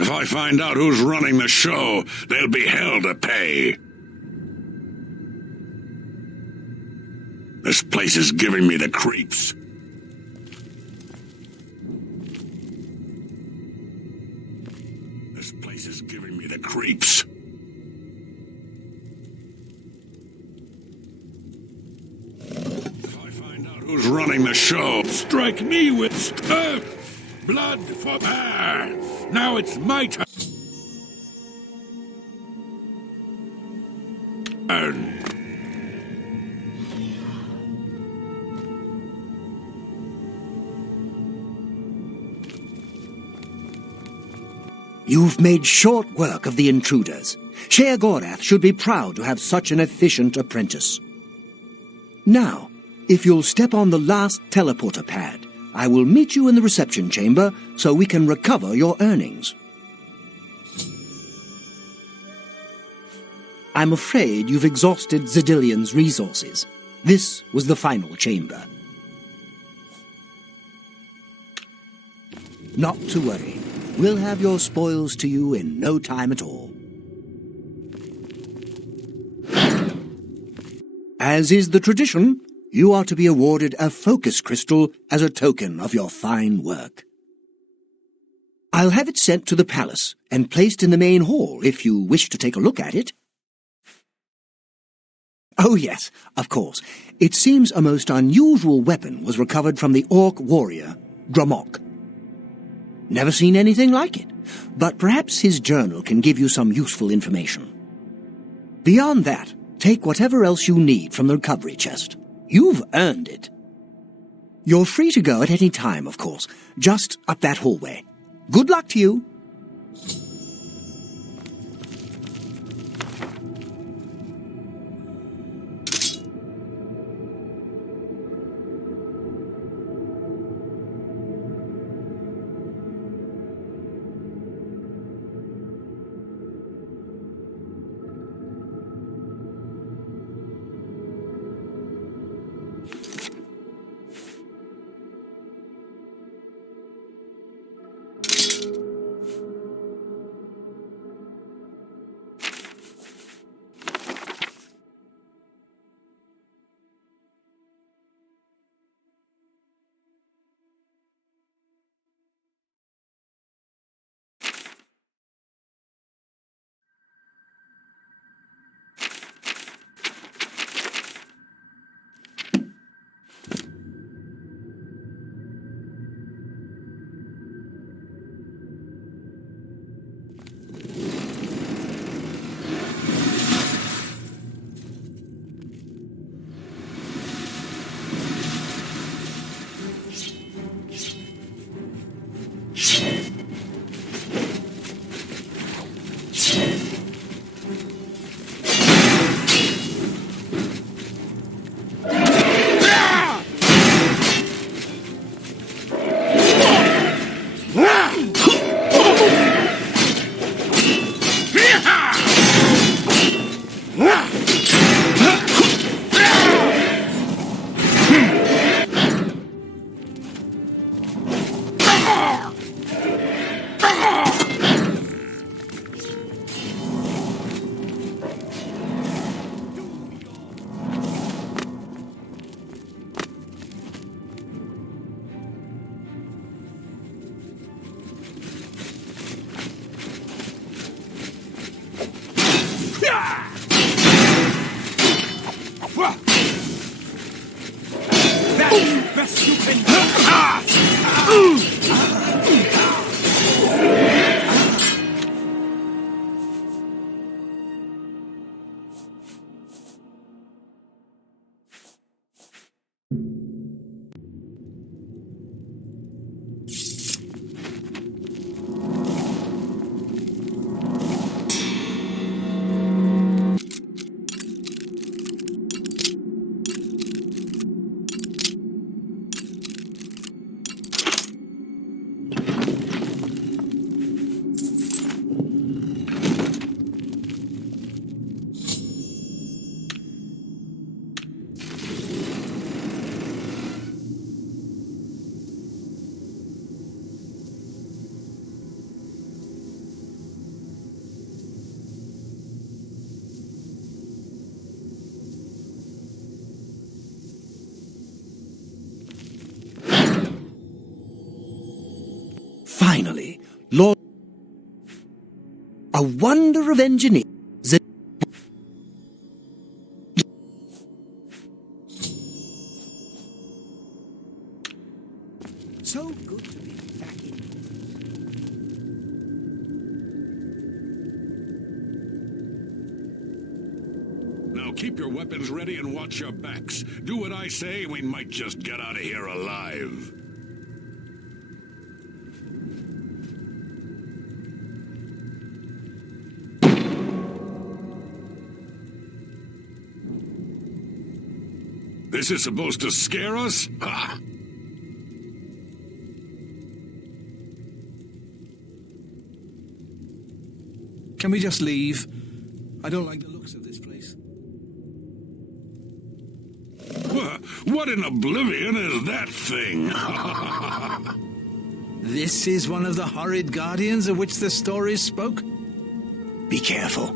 If I find out who's running the show, there'll be hell to pay. This place is giving me the creeps. This place is giving me the creeps. Who's running the show? Strike me with blood for bear. Now it's my turn. You've made short work of the intruders. Sheogorath should be proud to have such an efficient apprentice. Now, if you'll step on the last teleporter pad, I will meet you in the reception chamber so we can recover your earnings. I'm afraid you've exhausted Zedilion's resources. This was the final chamber. Not to worry. We'll have your spoils to you in no time at all. As is the tradition, you are to be awarded a focus crystal as a token of your fine work. I'll have it sent to the palace and placed in the main hall if you wish to take a look at it. Oh yes, of course. It seems a most unusual weapon was recovered from the orc warrior, Gramok. Never seen anything like it, but perhaps his journal can give you some useful information. Beyond that, take whatever else you need from the recovery chest. You've earned it. You're free to go at any time, of course, just up that hallway. Good luck to you. Finally, Lord... A wonder of engineering. So good to be back in. Now keep your weapons ready and watch your backs. Do what I say, we might just get out of here alive. This is supposed to scare us? Ha! Can we just leave? I don't like the looks of this place. What in Oblivion is that thing? This is one of the horrid guardians of which the stories spoke? Be careful.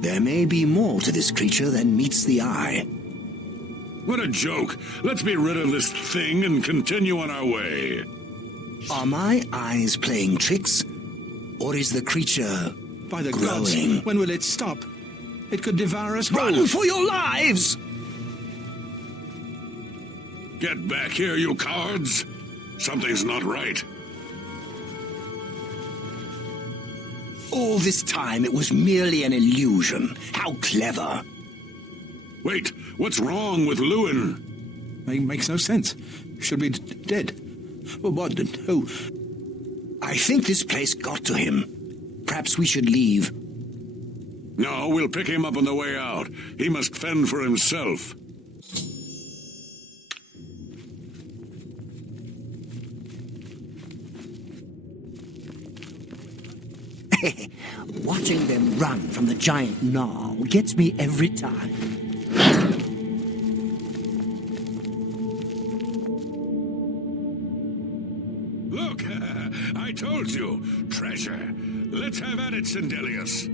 There may be more to this creature than meets the eye. What a joke. Let's be rid of this thing and continue on our way. Are my eyes playing tricks? Or is the creature By the growing? gods, when will it stop? It could devour us Run whole. for your lives! Get back here, you cowards. Something's not right. All this time it was merely an illusion. How clever. Wait, what's wrong with Lewin? Makes no sense. Should be dead. Well, what? Who? I think this place got to him. Perhaps we should leave. No, we'll pick him up on the way out. He must fend for himself. Watching them run from the giant gnarl gets me every time. Look, I told you. Treasure. Let's have at it, Sindelius.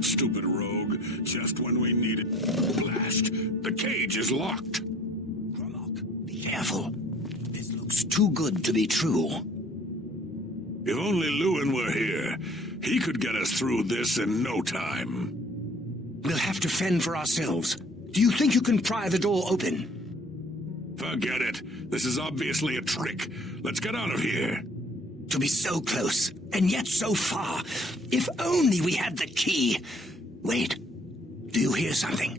Stupid rogue, just when we need it. Blast! The cage is locked. Gromok, be careful. This looks too good to be true. If only Lewin were here, he could get us through this in no time. We'll have to fend for ourselves. Do you think you can pry the door open? Forget it. This is obviously a trick. Let's get out of here. To be so close, and yet so far. If only we had the key. Wait, do you hear something?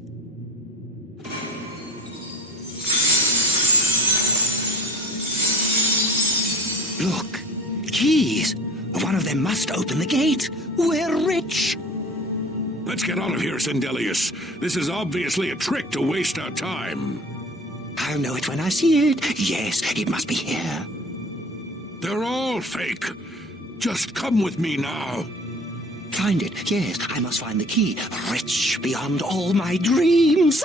Look, keys. One of them must open the gate. We're rich. Let's get out of here, Sindelius. This is obviously a trick to waste our time. I'll know it when I see it. Yes, it must be here. They're all fake. Just come with me now. Find it. Yes, I must find the key. Rich beyond all my dreams.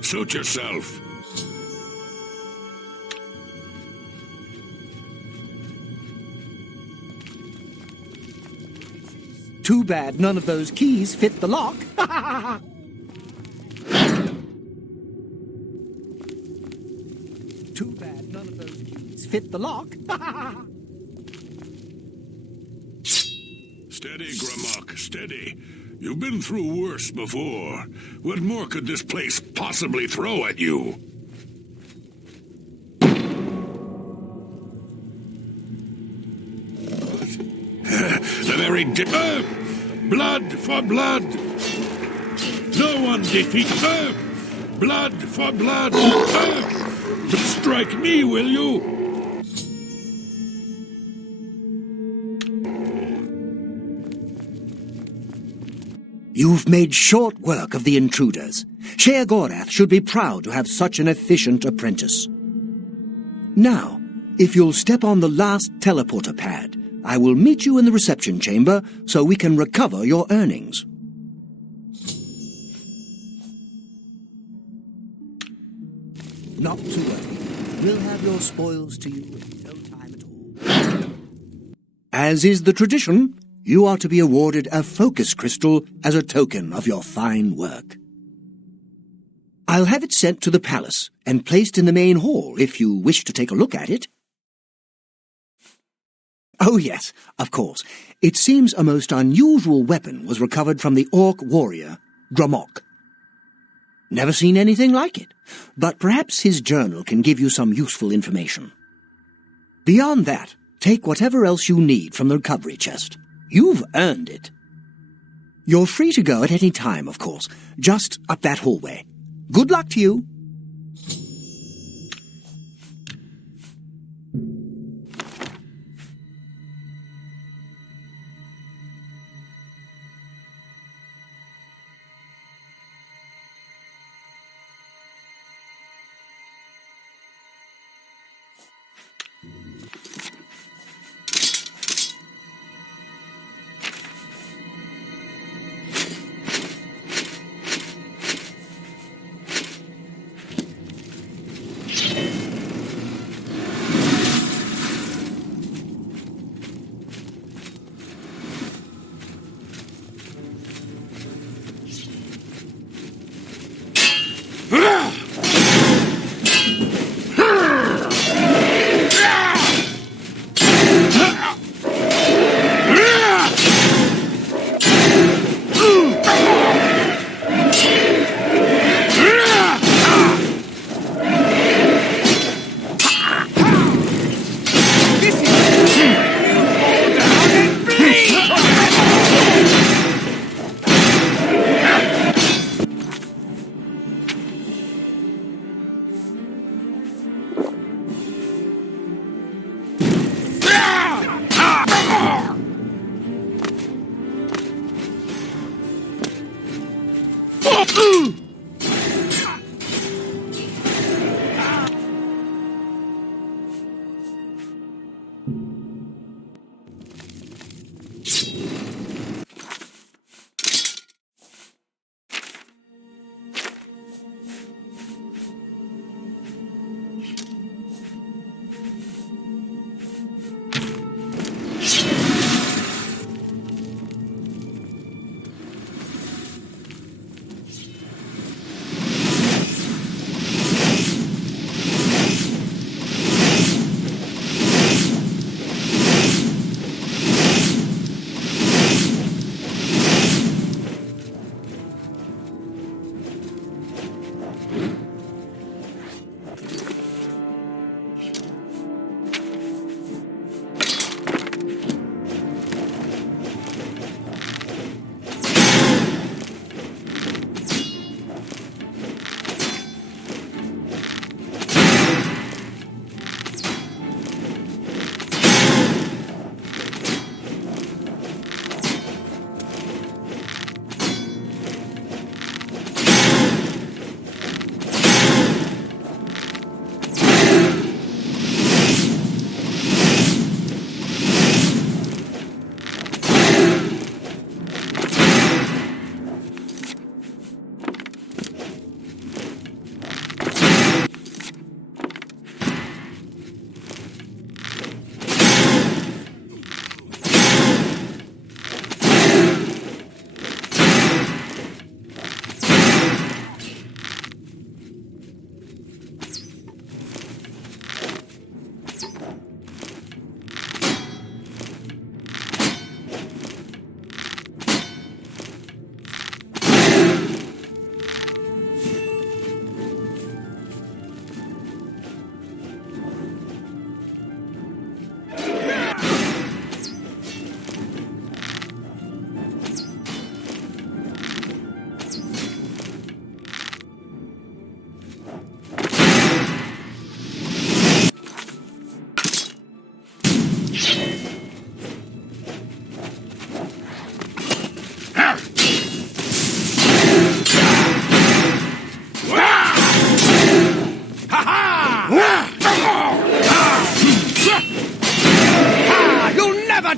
Suit yourself. Too bad none of those keys fit the lock. Too bad none of those keys fit the lock. Steady, Gromok, steady. You've been through worse before. What more could this place possibly throw at you? The very blood for blood. No one defeats blood for blood. Strike me, will you? You've made short work of the intruders. Sheogorath should be proud to have such an efficient apprentice. Now, if you'll step on the last teleporter pad, I will meet you in the reception chamber so we can recover your earnings. Not to worry. We'll have your spoils to you in no time at all. As is the tradition, you are to be awarded a focus crystal as a token of your fine work. I'll have it sent to the palace and placed in the main hall if you wish to take a look at it. Oh yes, of course. It seems a most unusual weapon was recovered from the orc warrior, Gromok. Never seen anything like it, but perhaps his journal can give you some useful information. Beyond that, take whatever else you need from the recovery chest. You've earned it. You're free to go at any time, of course, just up that hallway. Good luck to you.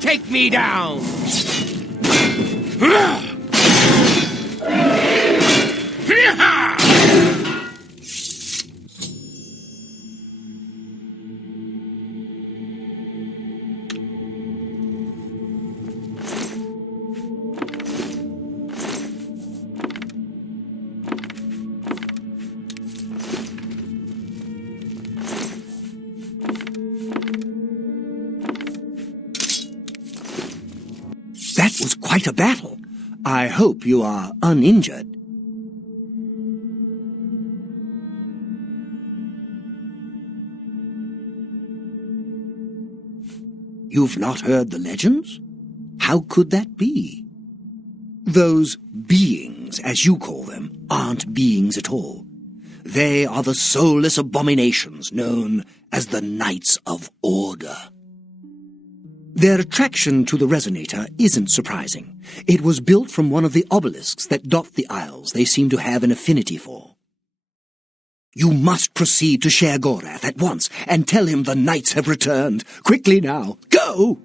Take me down! That was quite a battle. I hope you are uninjured. You've not heard the legends? How could that be? Those beings, as you call them, aren't beings at all. They are the soulless abominations known as the Knights of Order. Their attraction to the resonator isn't surprising. It was built from one of the obelisks that dot the isles they seem to have an affinity for. You must proceed to Sheogorath at once and tell him the knights have returned. Quickly now, go!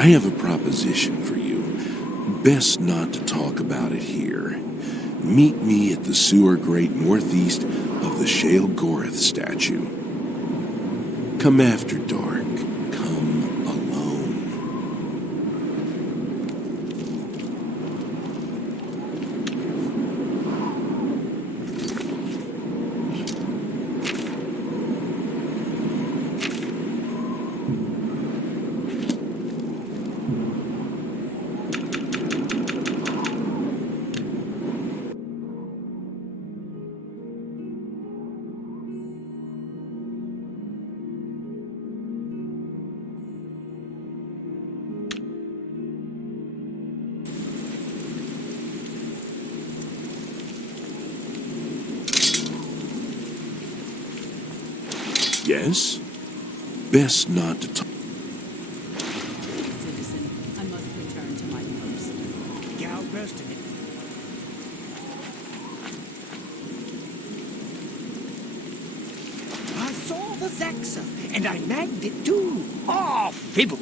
I have a proposition for you. Best not to talk about it here. Meet me at the sewer grate northeast of the Shale Gorath statue. Come after dark. Come alone. Yes? Best not to talk. Citizen, I must return to my post. Gal bursted it. I saw the Zaxa, and I nagged it too. Oh, fibble.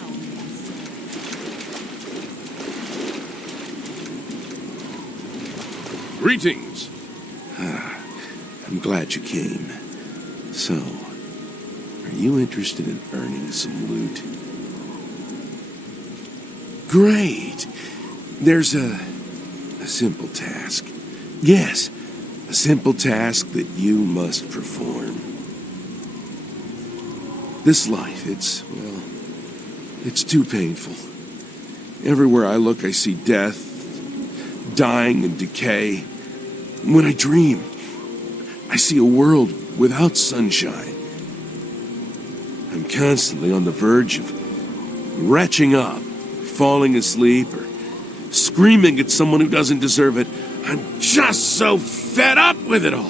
How may I serve? Greetings. I'm glad you came. So, are you interested in earning some loot? Great. There's a simple task. Yes, a simple task that you must perform. This life, it's too painful. Everywhere I look, I see death, dying, and decay. When I dream, I see a world without sunshine. I'm constantly on the verge of retching up, falling asleep, or screaming at someone who doesn't deserve it. I'm just so fed up with it all.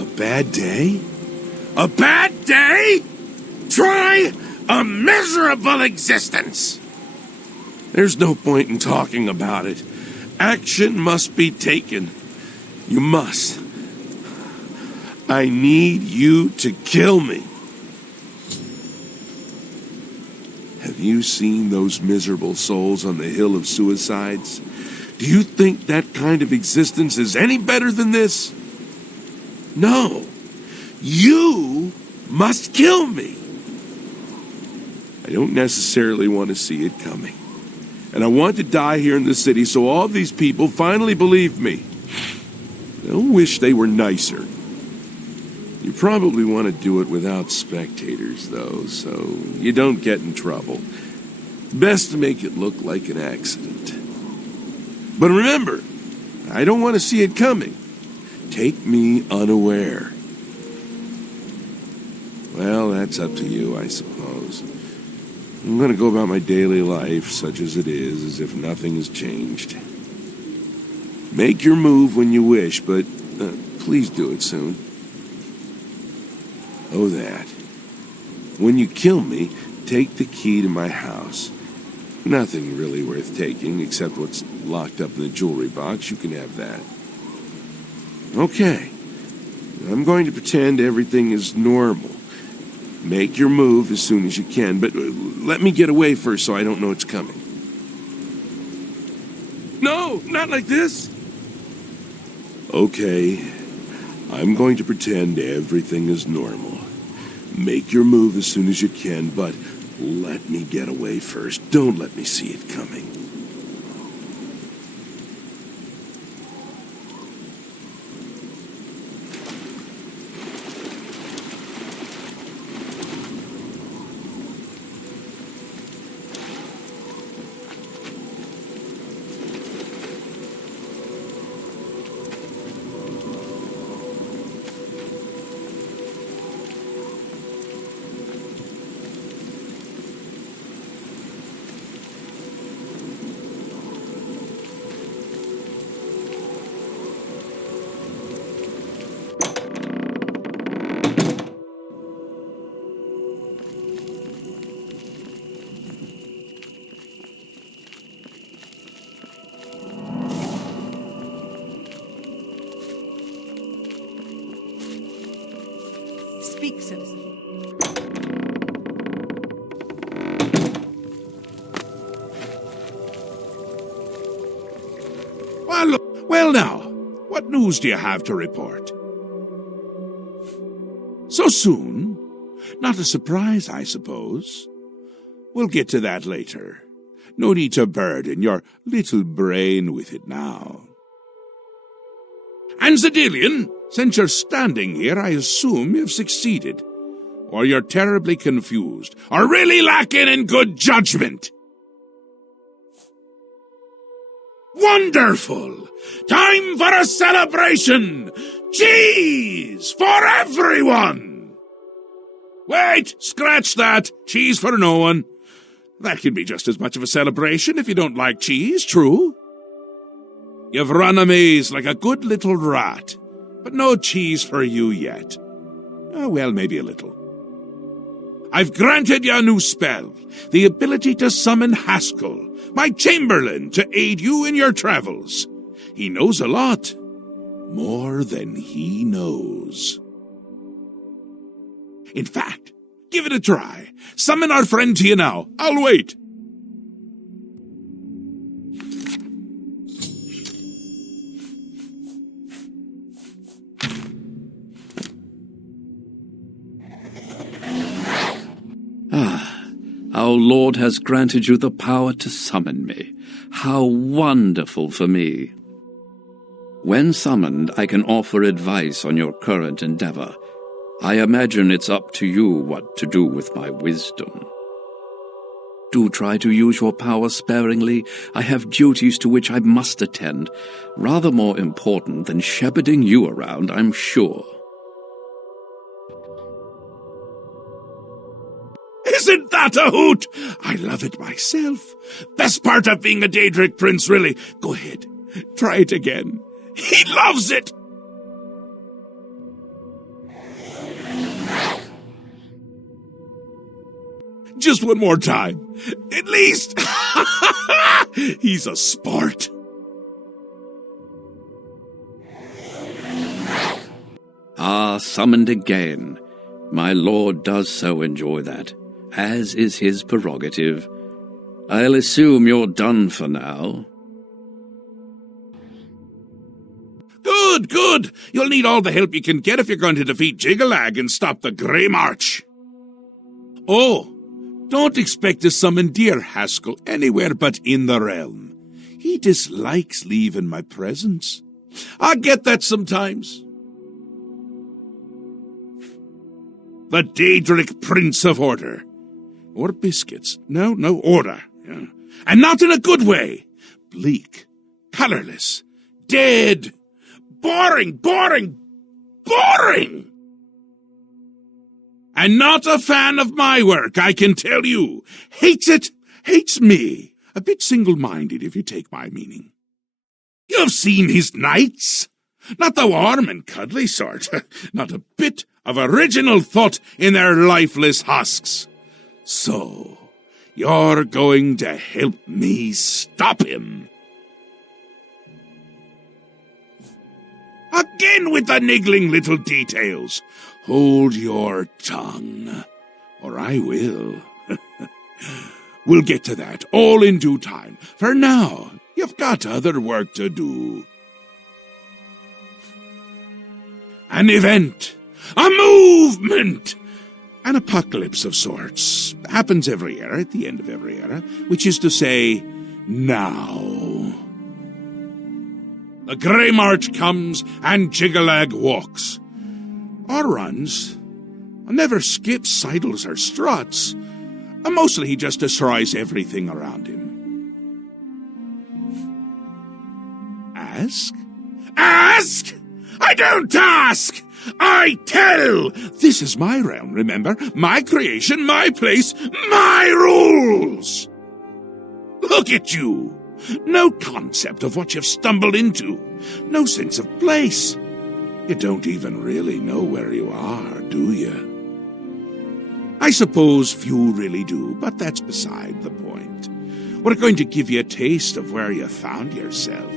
A bad day? A bad day? Try a miserable existence! There's no point in talking about it. Action must be taken. You must. I need you to kill me. Have you seen those miserable souls on the Hill of Suicides? Do you think that kind of existence is any better than this? No. You must kill me. I don't necessarily want to see it coming. And I want to die here in the city so all these people finally believe me. They'll wish they were nicer. You probably want to do it without spectators, though, so you don't get in trouble. Best to make it look like an accident. But remember, I don't want to see it coming. Take me unaware. Well, that's up to you, I suppose. I'm going to go about my daily life, such as it is, as if nothing has changed. Make your move when you wish, but please do it soon. Oh, that. When you kill me, take the key to my house. Nothing really worth taking, except what's locked up in the jewelry box. You can have that. Okay. I'm going to pretend everything is normal. Make your move as soon as you can, but let me get away first so I don't know it's coming. No, not like this. Okay, I'm going to pretend everything is normal. Make your move as soon as you can, but let me get away first. Don't let me see it coming. Speak, citizen. Well now, what news do you have to report? So soon? Not a surprise, I suppose. We'll get to that later. No need to burden your little brain with it now. And Zedillion, since you're standing here, I assume you've succeeded. Or you're terribly confused, or really lacking in good judgment. Wonderful! Time for a celebration! Cheese for everyone! Wait, scratch that. Cheese for no one. That can be just as much of a celebration if you don't like cheese, true? You've run a maze like a good little rat, but no cheese for you yet. Well, maybe a little. I've granted you a new spell, the ability to summon Haskell, my Chamberlain, to aid you in your travels. He knows a lot. More than he knows. In fact, give it a try. Summon our friend to you now. I'll wait. Our Lord has granted you the power to summon me. How wonderful for me! When summoned, I can offer advice on your current endeavor. I imagine it's up to you what to do with my wisdom. Do try to use your power sparingly. I have duties to which I must attend, rather more important than shepherding you around, I'm sure. Isn't that a hoot? I love it myself. Best part of being a Daedric prince, really. Go ahead, try it again. He loves it! Just one more time. At least. He's a sport. Summoned again. My lord does so enjoy that, as is his prerogative. I'll assume you're done for now. Good. You'll need all the help you can get if you're going to defeat Jiggalag and stop the Grey March. Oh, don't expect to summon dear Haskell anywhere but in the realm. He dislikes leaving my presence. I get that sometimes. The Daedric Prince of Order. Or biscuits. No, order. Yeah. And not in a good way. Bleak, colorless, dead. Boring! And not a fan of my work, I can tell you. Hates it, hates me. A bit single-minded, if you take my meaning. You've seen his knights. Not the warm and cuddly sort. Not a bit of original thought in their lifeless husks. So, you're going to help me stop him. Again with the niggling little details. Hold your tongue, or I will. We'll get to that, all in due time. For now, you've got other work to do. An event, a movement, an apocalypse of sorts. Happens every year, at the end of every era, which is to say, now. The Grey March comes and Jiggalag walks. Or runs. Never skips, sidles, or struts. Mostly he just destroys everything around him. Ask? Ask? I don't ask! I tell! This is my realm, remember? My creation, my place, my rules! Look at you! No concept of what you've stumbled into. No sense of place. You don't even really know where you are, do you? I suppose few really do, but that's beside the point. We're going to give you a taste of where you found yourself.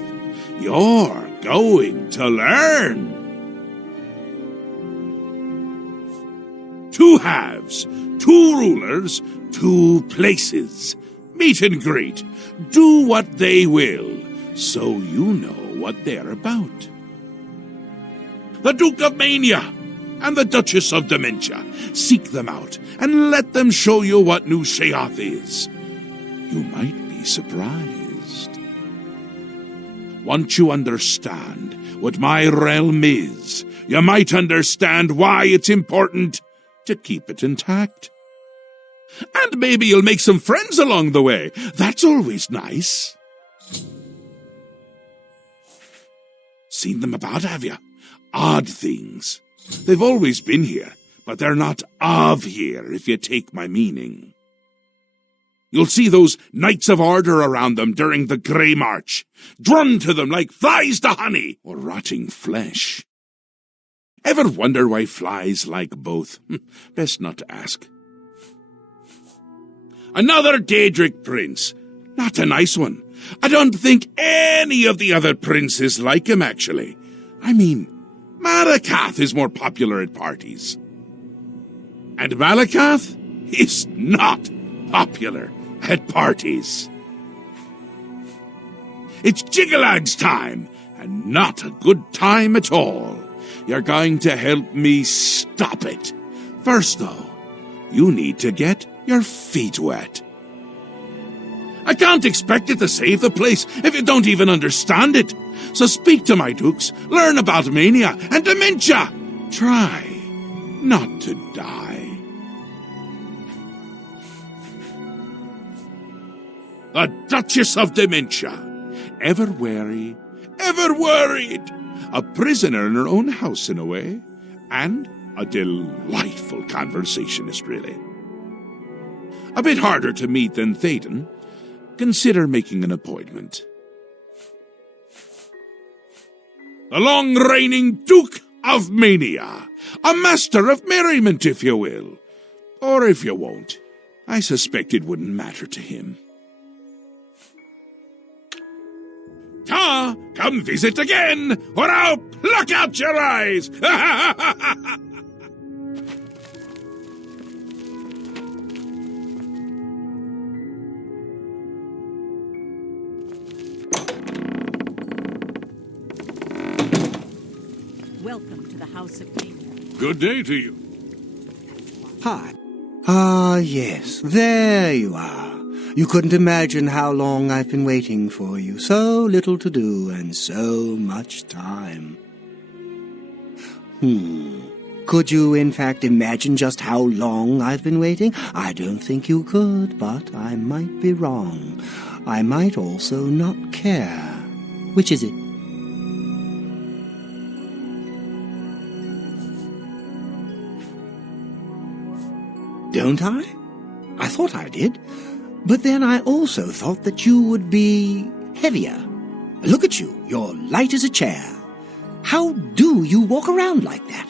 You're going to learn. 2 halves, 2 rulers, 2 places. Meet and greet. Do what they will, so you know what they're about. The Duke of Mania and the Duchess of Dementia. Seek them out and let them show you what New Sheoth is. You might be surprised. Once you understand what my realm is, you might understand why it's important to keep it intact. And maybe you'll make some friends along the way. That's always nice. Seen them about, have you? Odd things. They've always been here, but they're not of here, if you take my meaning. You'll see those Knights of Order around them during the Grey March, drawn to them like flies to honey or rotting flesh. Ever wonder why flies like both? Best not to ask. Another Daedric prince. Not a nice one. I don't think any of the other princes like him, actually. I mean, Malakath is more popular at parties. And Malakath is not popular at parties. It's Jiggalag's time, and not a good time at all. You're going to help me stop it. First, though, you need to get your feet wet. I can't expect you to save the place if you don't even understand it. So speak to my dukes, learn about mania and dementia. Try not to die. The Duchess of Dementia. Ever wary, ever worried. A prisoner in her own house in a way, and a delightful conversationist, really. A bit harder to meet than Théoden. Consider making an appointment. The long-reigning Duke of Mania. A master of merriment, if you will. Or if you won't. I suspect it wouldn't matter to him. Ta! Come visit again, or I'll pluck out your eyes! Welcome to the House of Mania. Good day to you. Hi. Ah, yes, there you are. You couldn't imagine how long I've been waiting for you. So little to do and so much time. Could you, in fact, imagine just how long I've been waiting? I don't think you could, but I might be wrong. I might also not care. Which is it? Don't I? I thought I did. But then I also thought that you would be heavier. Look at you. You're light as a chair. How do you walk around like that?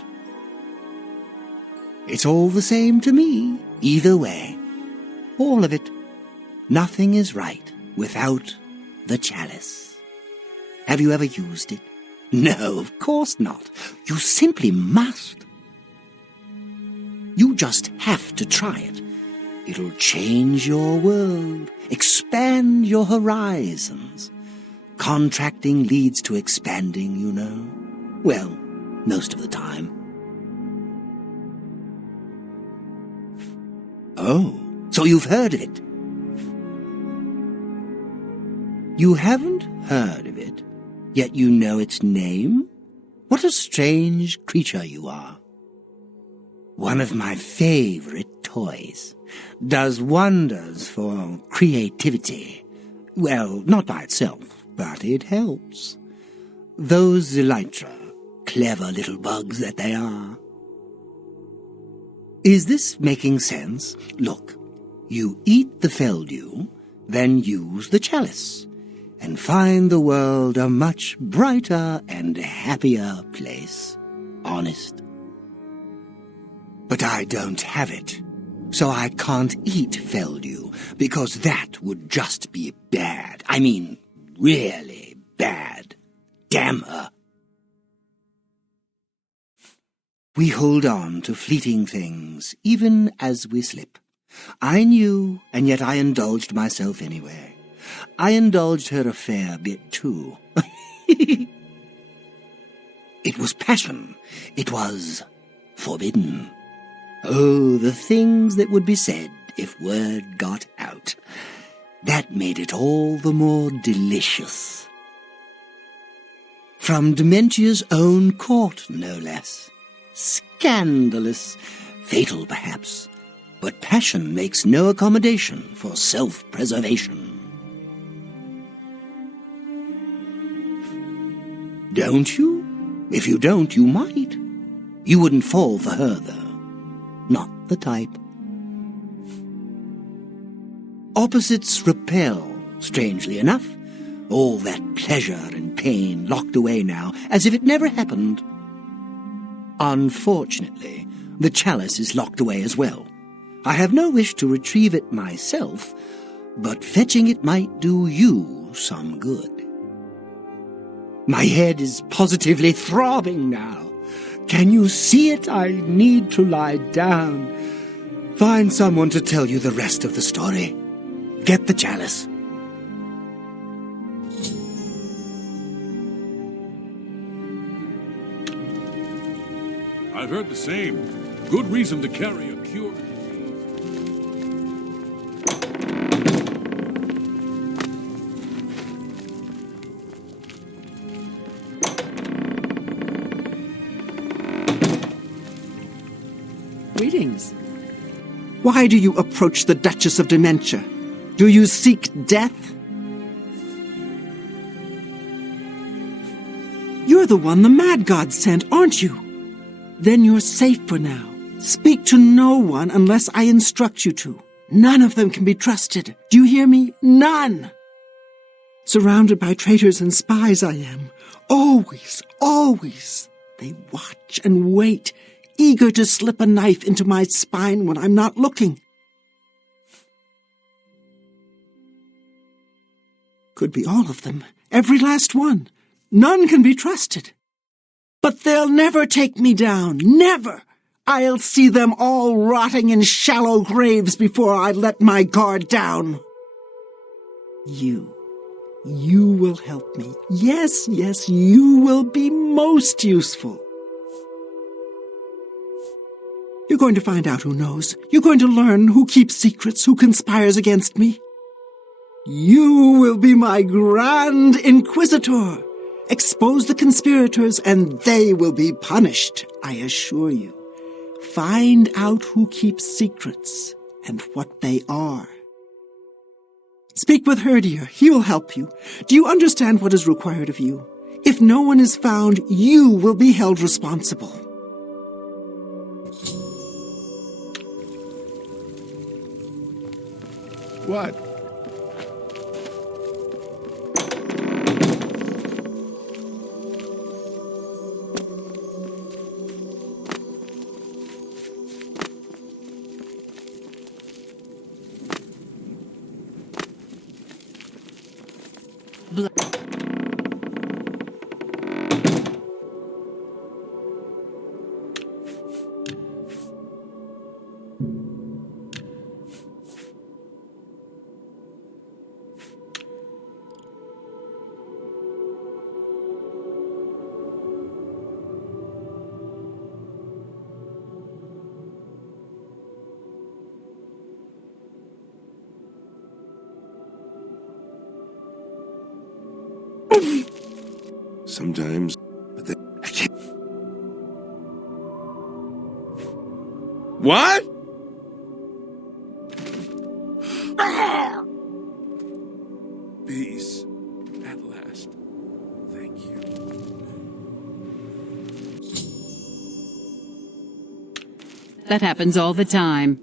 It's all the same to me, either way. All of it. Nothing is right without the chalice. Have you ever used it? No, of course not. You simply must. You just have to try it. It'll change your world, expand your horizons. Contracting leads to expanding, you know. Well, most of the time. Oh, so you've heard of it? You haven't heard of it, yet you know its name? What a strange creature you are. One of my favorite toys. Does wonders for creativity. Well, not by itself, but it helps. Those elytra, clever little bugs that they are. Is this making sense? Look, you eat the feldew, then use the chalice, and find the world a much brighter and happier place. Honest. But I don't have it. So I can't eat feldew, because that would just be bad. I mean, really bad. Damn her. We hold on to fleeting things, even as we slip. I knew, and yet I indulged myself anyway. I indulged her a fair bit, too. It was passion. It was forbidden. Oh, the things that would be said if word got out. That made it all the more delicious. From Dementia's own court, no less. Scandalous, fatal perhaps, but passion makes no accommodation for self-preservation. Don't you? If you don't, you might. You wouldn't fall for her, though. Not the type. Opposites repel, strangely enough. All that pleasure and pain locked away now, as if it never happened. Unfortunately, the chalice is locked away as well. I have no wish to retrieve it myself, but fetching it might do you some good. My head is positively throbbing now. Can you see it? I need to lie down. Find someone to tell you the rest of the story. Get the chalice. I've heard the same. Good reason to carry a cure. Greetings. Why do you approach the Duchess of Dementia? Do you seek death? You're the one the Mad God sent, aren't you? Then you're safe for now. Speak to no one unless I instruct you to. None of them can be trusted. Do you hear me? None! Surrounded by traitors and spies I am. Always, always. They watch and wait, eager to slip a knife into my spine when I'm not looking. Could be all of them, every last one. None can be trusted. But they'll never take me down, never. I'll see them all rotting in shallow graves before I let my guard down. You will help me. Yes, you will be most useful. You're going to find out who knows. You're going to learn who keeps secrets, who conspires against me. You will be my Grand Inquisitor. Expose the conspirators and they will be punished, I assure you. Find out who keeps secrets and what they are. Speak with Herdier. He will help you. Do you understand what is required of you? If no one is found, you will be held responsible. What? Sometimes, but then... What? Peace. At last. Thank you. That happens all the time.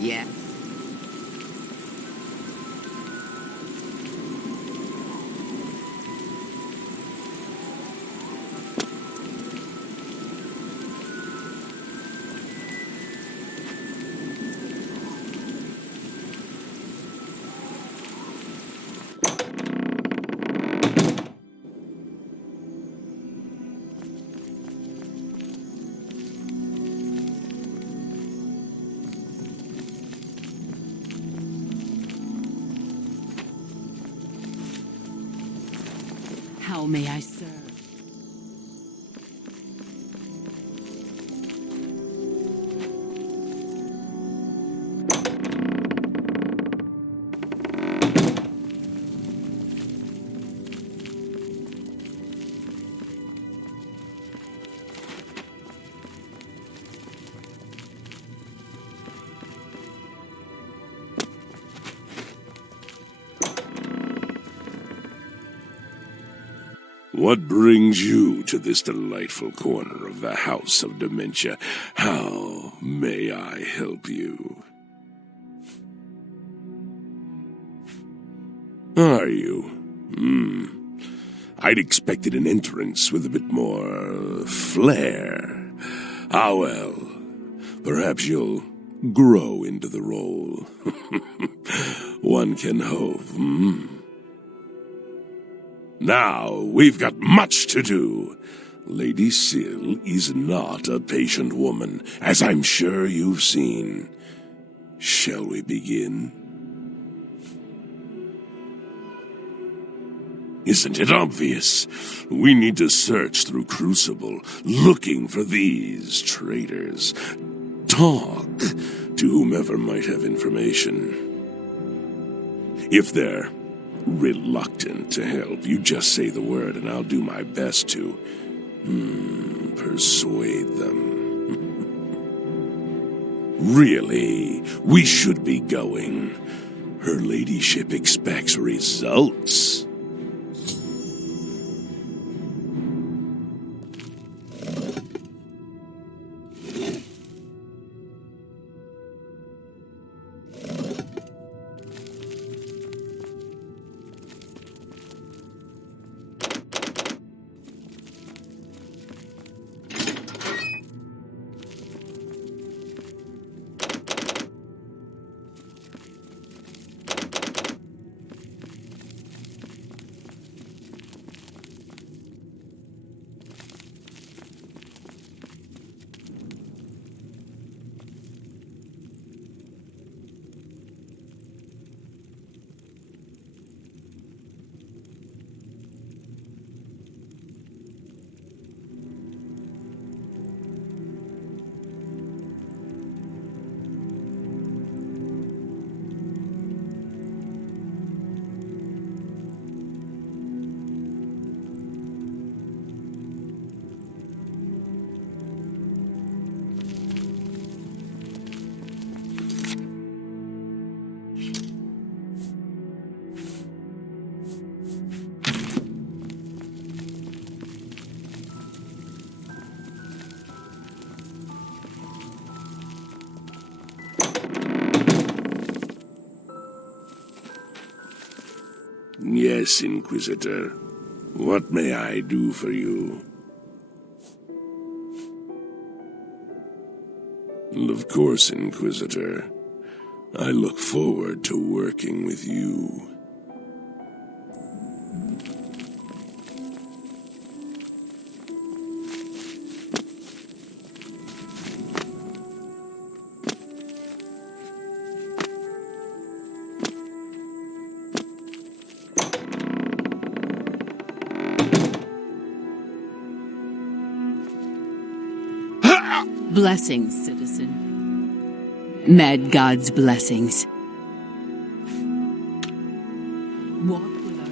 Yes? How may I serve? What brings you to this delightful corner of the House of Dementia? How may I help you? Are you? I'd expected an entrance with a bit more flair. Ah, well, perhaps you'll grow into the role. One can hope, Now, we've got much to do. Lady Syl is not a patient woman, as I'm sure you've seen. Shall we begin? Isn't it obvious? We need to search through Crucible, looking for these traitors. Talk to whomever might have information. If they're reluctant to help, you just say the word and I'll do my best to persuade them. Really, we should be going. Her ladyship expects results. Yes, Inquisitor. What may I do for you? Of course, Inquisitor. I look forward to working with you. Blessings, citizen. Mad God's blessings. Walk with our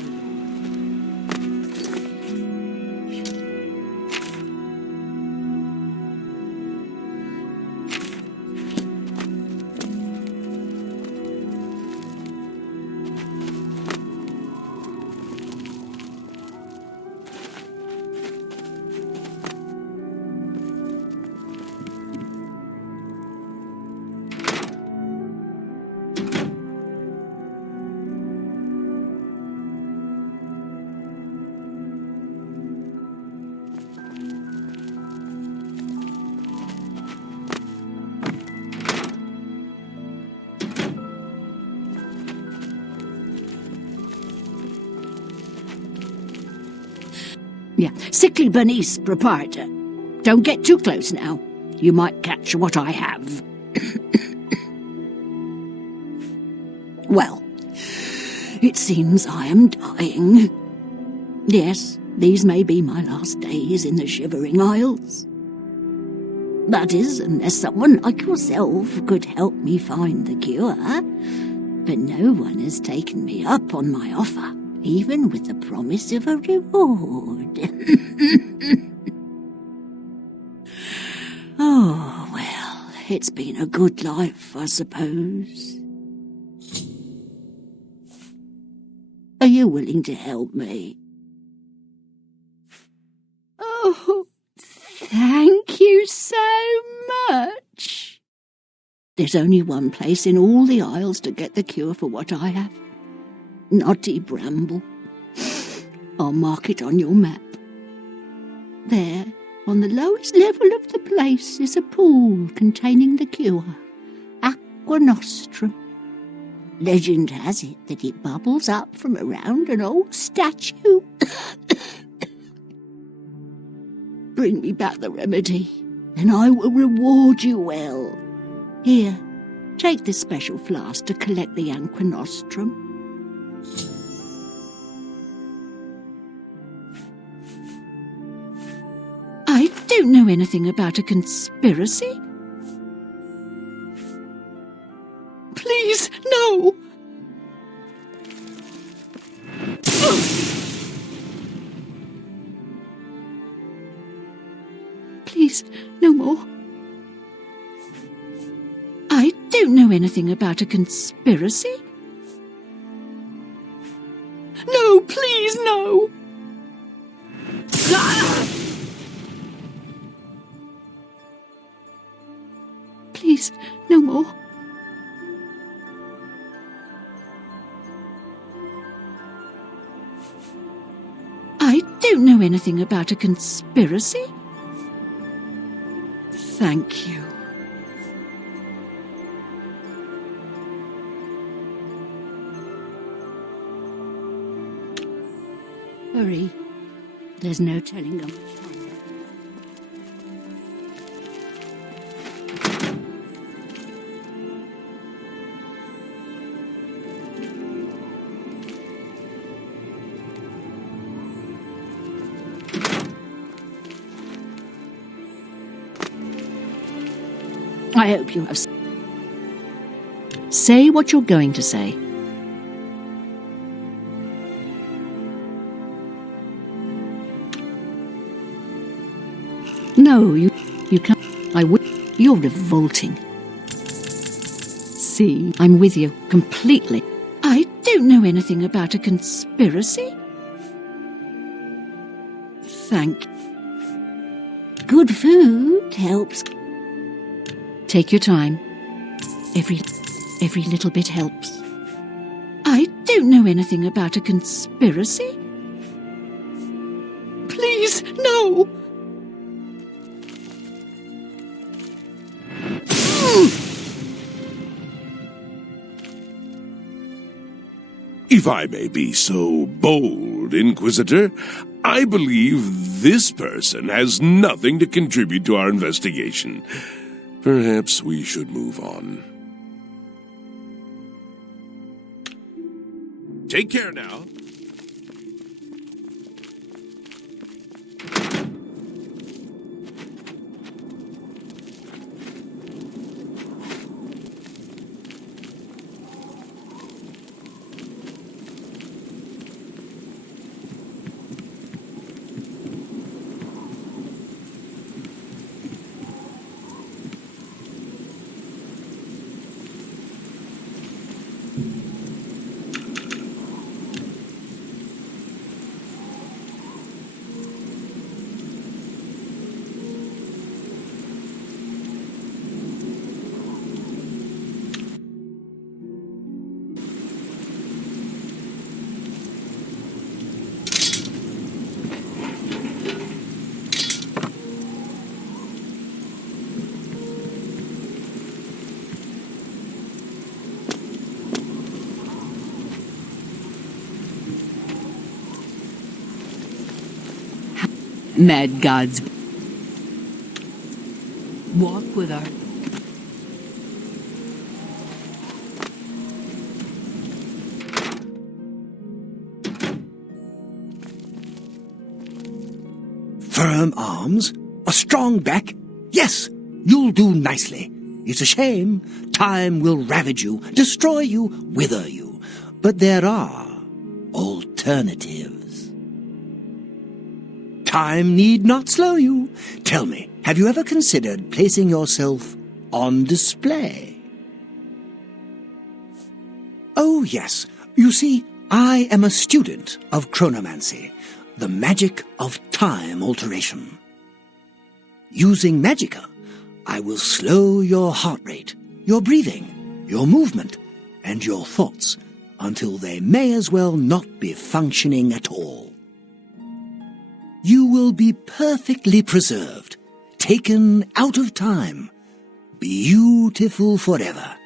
Yeah, sickly Bernice, proprietor. Don't get too close now. You might catch what I have. Well, it seems I am dying. Yes, these may be my last days in the Shivering Isles. That is, unless someone like yourself could help me find the cure. But no one has taken me up on my offer, even with the promise of a reward. Oh, well, it's been a good life, I suppose. Are you willing to help me? Oh, thank you so much. There's only one place in all the Isles to get the cure for what I have. Knotty Bramble. I'll mark it on your map. There, on the lowest level of the place, is a pool containing the cure. Aqua Nostrum. Legend has it that it bubbles up from around an old statue. Bring me back the remedy, and I will reward you well. Here, take this special flask to collect the Aqua Nostrum. I don't know anything about a conspiracy. Please, no! Please, no more. I don't know anything about a conspiracy. No, please, no! Please, no more. I don't know anything about a conspiracy. Thank you. Hurry. There's no telling how much time. I hope you have. Say what you're going to say. No, you can't. I would. You're revolting. See, I'm with you completely. I don't know anything about a conspiracy. Thank you. Good food helps. Take your time. Every little bit helps. I don't know anything about a conspiracy. Please, no! If I may be so bold, Inquisitor, I believe this person has nothing to contribute to our investigation. Perhaps we should move on. Take care now. mad gods. Walk with our... Firm arms, a strong back. Yes, you'll do nicely. It's a shame. Time will ravage you, destroy you, wither you. But there are alternatives. Time need not slow you. Tell me, have you ever considered placing yourself on display? Oh, yes. You see, I am a student of chronomancy, the magic of time alteration. Using magicka, I will slow your heart rate, your breathing, your movement, and your thoughts until they may as well not be functioning at all. You will be perfectly preserved, taken out of time, beautiful forever.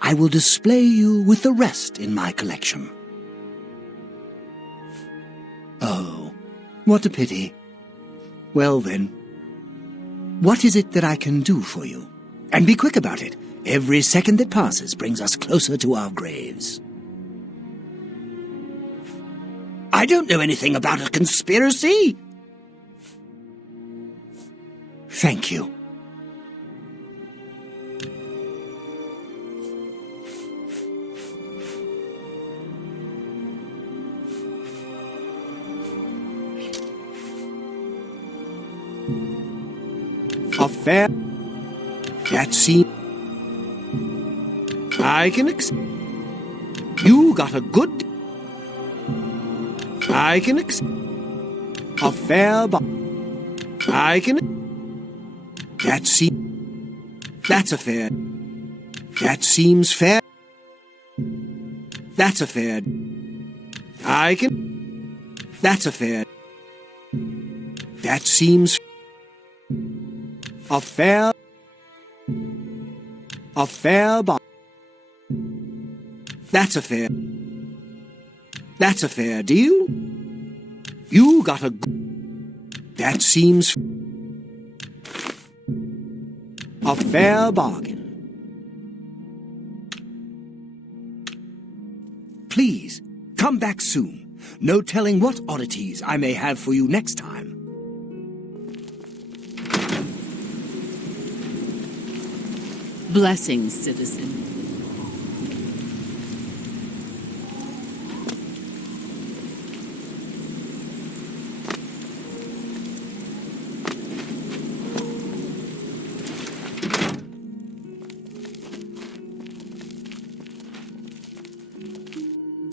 I will display you with the rest in my collection. Oh, what a pity. Well then, what is it that I can do for you? And be quick about it. Every second that passes brings us closer to our graves. I don't know anything about a conspiracy. Thank you. A fair... That seems... I can You got a good... I can A fair... I can... That seems... That's a fair... That seems fair... That's a fair... I can... That's a fair... That seems... A fair That's a fair deal. You got a that seems a fair bargain. Please, come back soon. No telling what oddities I may have for you next time. Blessings, citizen.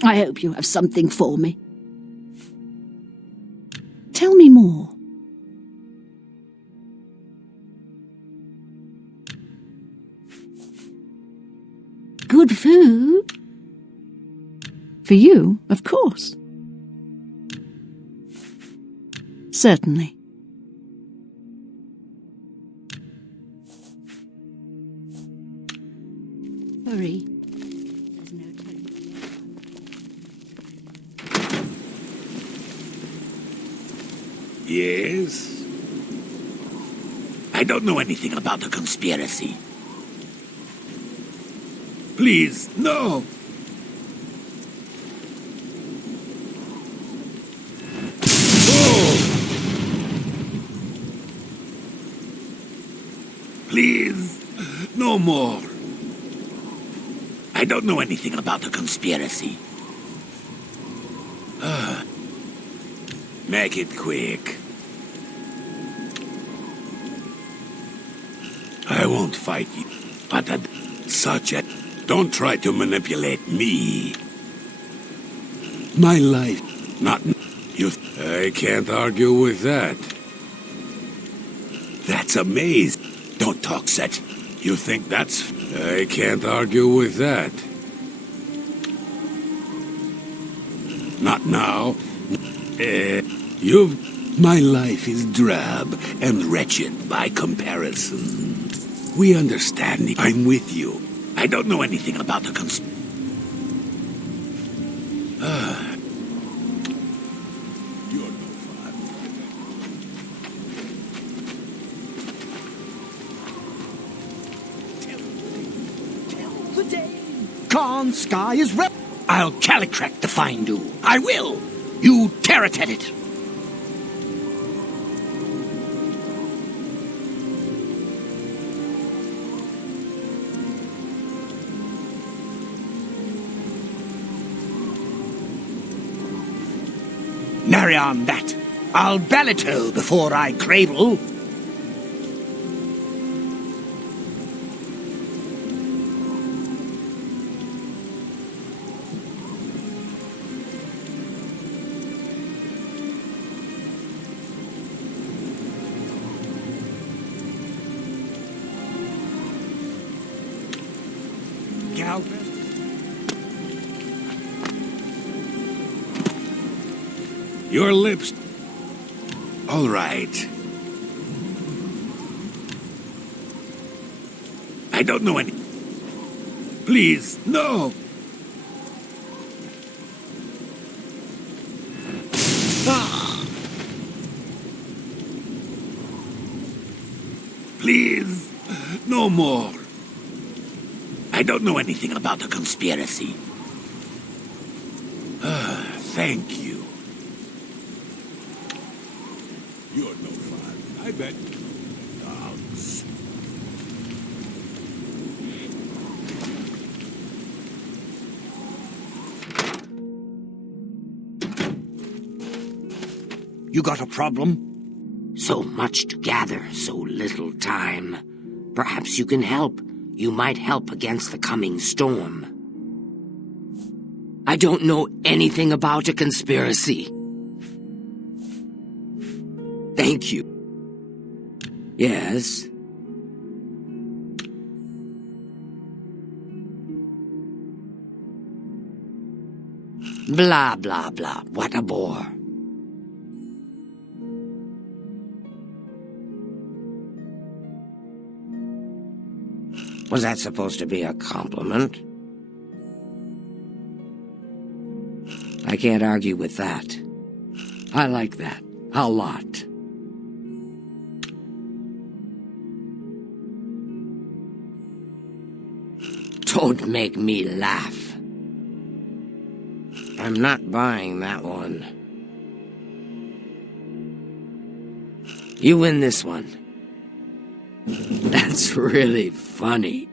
I hope you have something for me. Tell me more. Good food? For you, of course. Certainly. Hurry. There's no time. Yes? I don't know anything about the conspiracy. Please, no! Oh! Please, no more. I don't know anything about the conspiracy. Make it quick. I won't fight you, but such a... Don't try to manipulate me. My life, not you. I can't argue with that. That's amazing. Don't talk such. You think that's... I can't argue with that. Not now. My life is drab and wretched by comparison. We understand. I'm with you. I don't know anything about the You're no fun. Khan's sky is I'll Calicrack the Findu. I will. You tear it at it. Nary on that. I'll Balito before I cradle. Gal. Your lips. All right. I don't know any. Please, no. Ah. Please, no more. I don't know anything about the conspiracy. Thank you. You're no fun, I bet. Dogs. You got a problem? So much to gather, so little time. Perhaps you can help. You might help against the coming storm. I don't know anything about a conspiracy. Thank you. Yes? Blah, blah, blah. What a bore. Was that supposed to be a compliment? I can't argue with that. I like that. A lot. Don't make me laugh. I'm not buying that one. You win this one. That's really funny.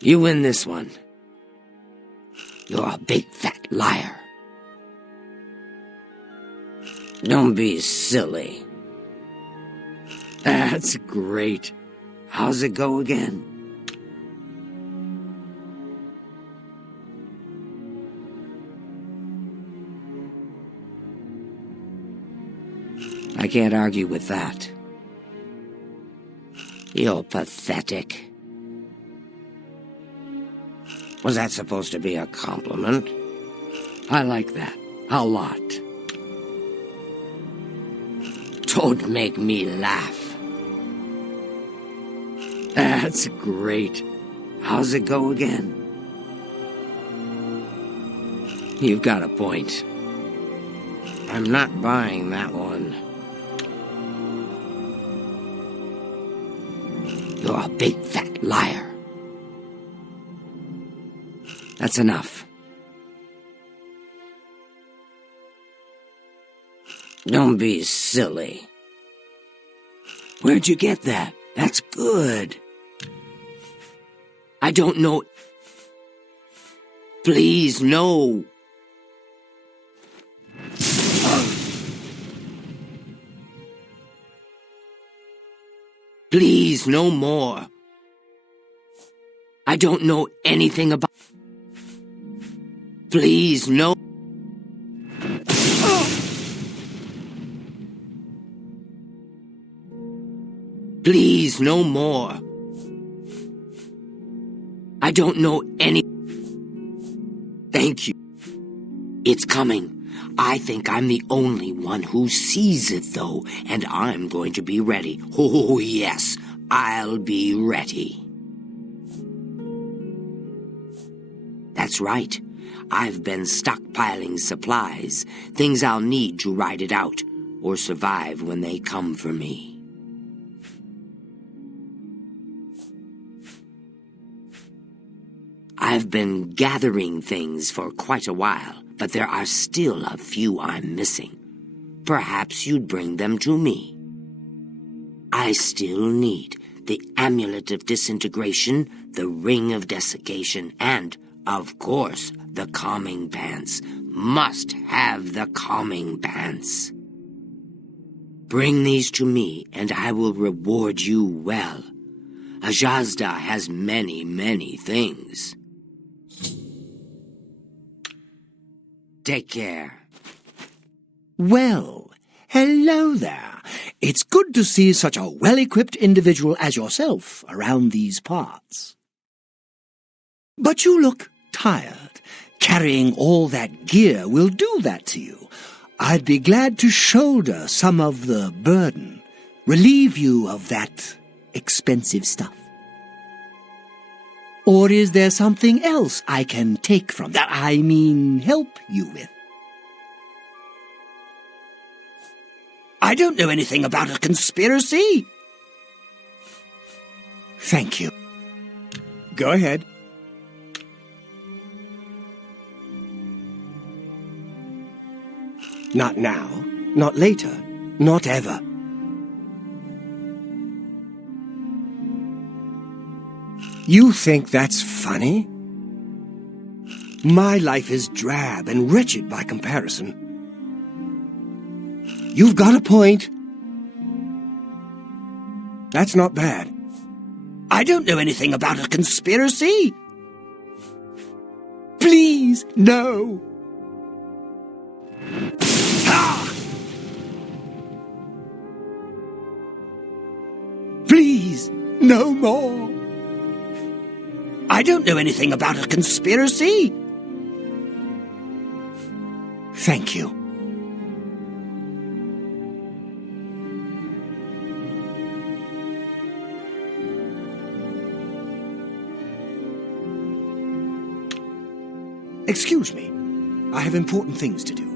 You win this one. You're a big fat liar. Don't be silly. That's great. How's it go again? I can't argue with that. You're pathetic. Was that supposed to be a compliment? I like that. A lot. Don't make me laugh. That's great. How's it go again? You've got a point. I'm not buying that one. You're a big fat liar. That's enough. Don't be silly. Where'd you get that? That's good. I don't know. Please, no. Please, no more. I don't know anything about... Please, no. Please, no more. I don't know any... Thank you. It's coming. I think I'm the only one who sees it, though, and I'm going to be ready. Oh, yes, I'll be ready. That's right. I've been stockpiling supplies, things I'll need to ride it out, or survive when they come for me. I've been gathering things for quite a while, but there are still a few I'm missing. Perhaps you'd bring them to me. I still need the Amulet of Disintegration, the Ring of Desiccation, and, of course, the Calming Pants. Must have the Calming Pants. Bring these to me, and I will reward you well. Ajazda has many, many things. Take care. Well, hello there. It's good to see such a well-equipped individual as yourself around these parts. But you look tired. Carrying all that gear will do that to you. I'd be glad to shoulder some of the burden, relieve you of that expensive stuff. Or is there something else I can take from that? I mean, help you with? I don't know anything about a conspiracy. Thank you. Go ahead. Not now, not later, not ever. You think that's funny? My life is drab and wretched by comparison. You've got a point. That's not bad. I don't know anything about a conspiracy. Please, no. Please, no more. I don't know anything about a conspiracy. Thank you. Excuse me. I have important things to do.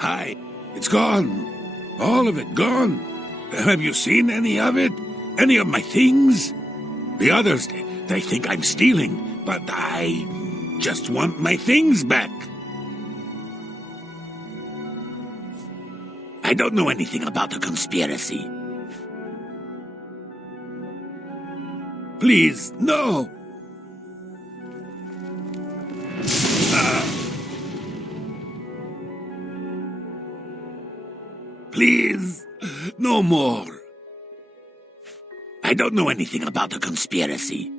Hi. It's gone. All of it gone. Have you seen any of it? Any of my things? The others, they think I'm stealing, but I just want my things back. I don't know anything about the conspiracy. Please, no. Please, no more. I don't know anything about the conspiracy.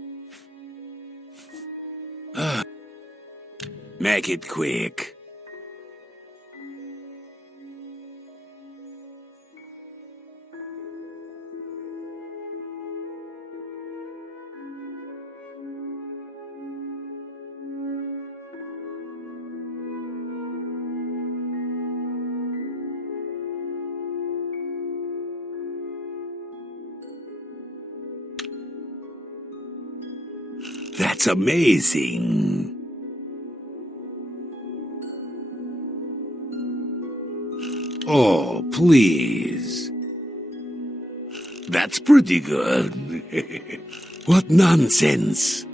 Make it quick. That's amazing. Oh, please. That's pretty good. What nonsense.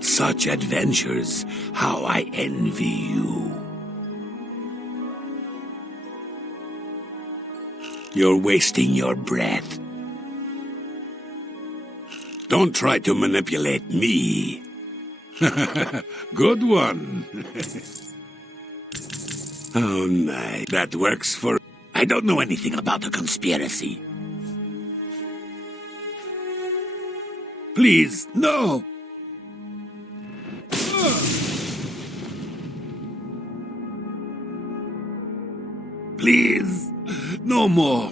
Such adventures, how I envy you. You're wasting your breath. Don't try to manipulate me. Good one. Oh, my. That works for... I don't know anything about the conspiracy. Please, no! Please, no more.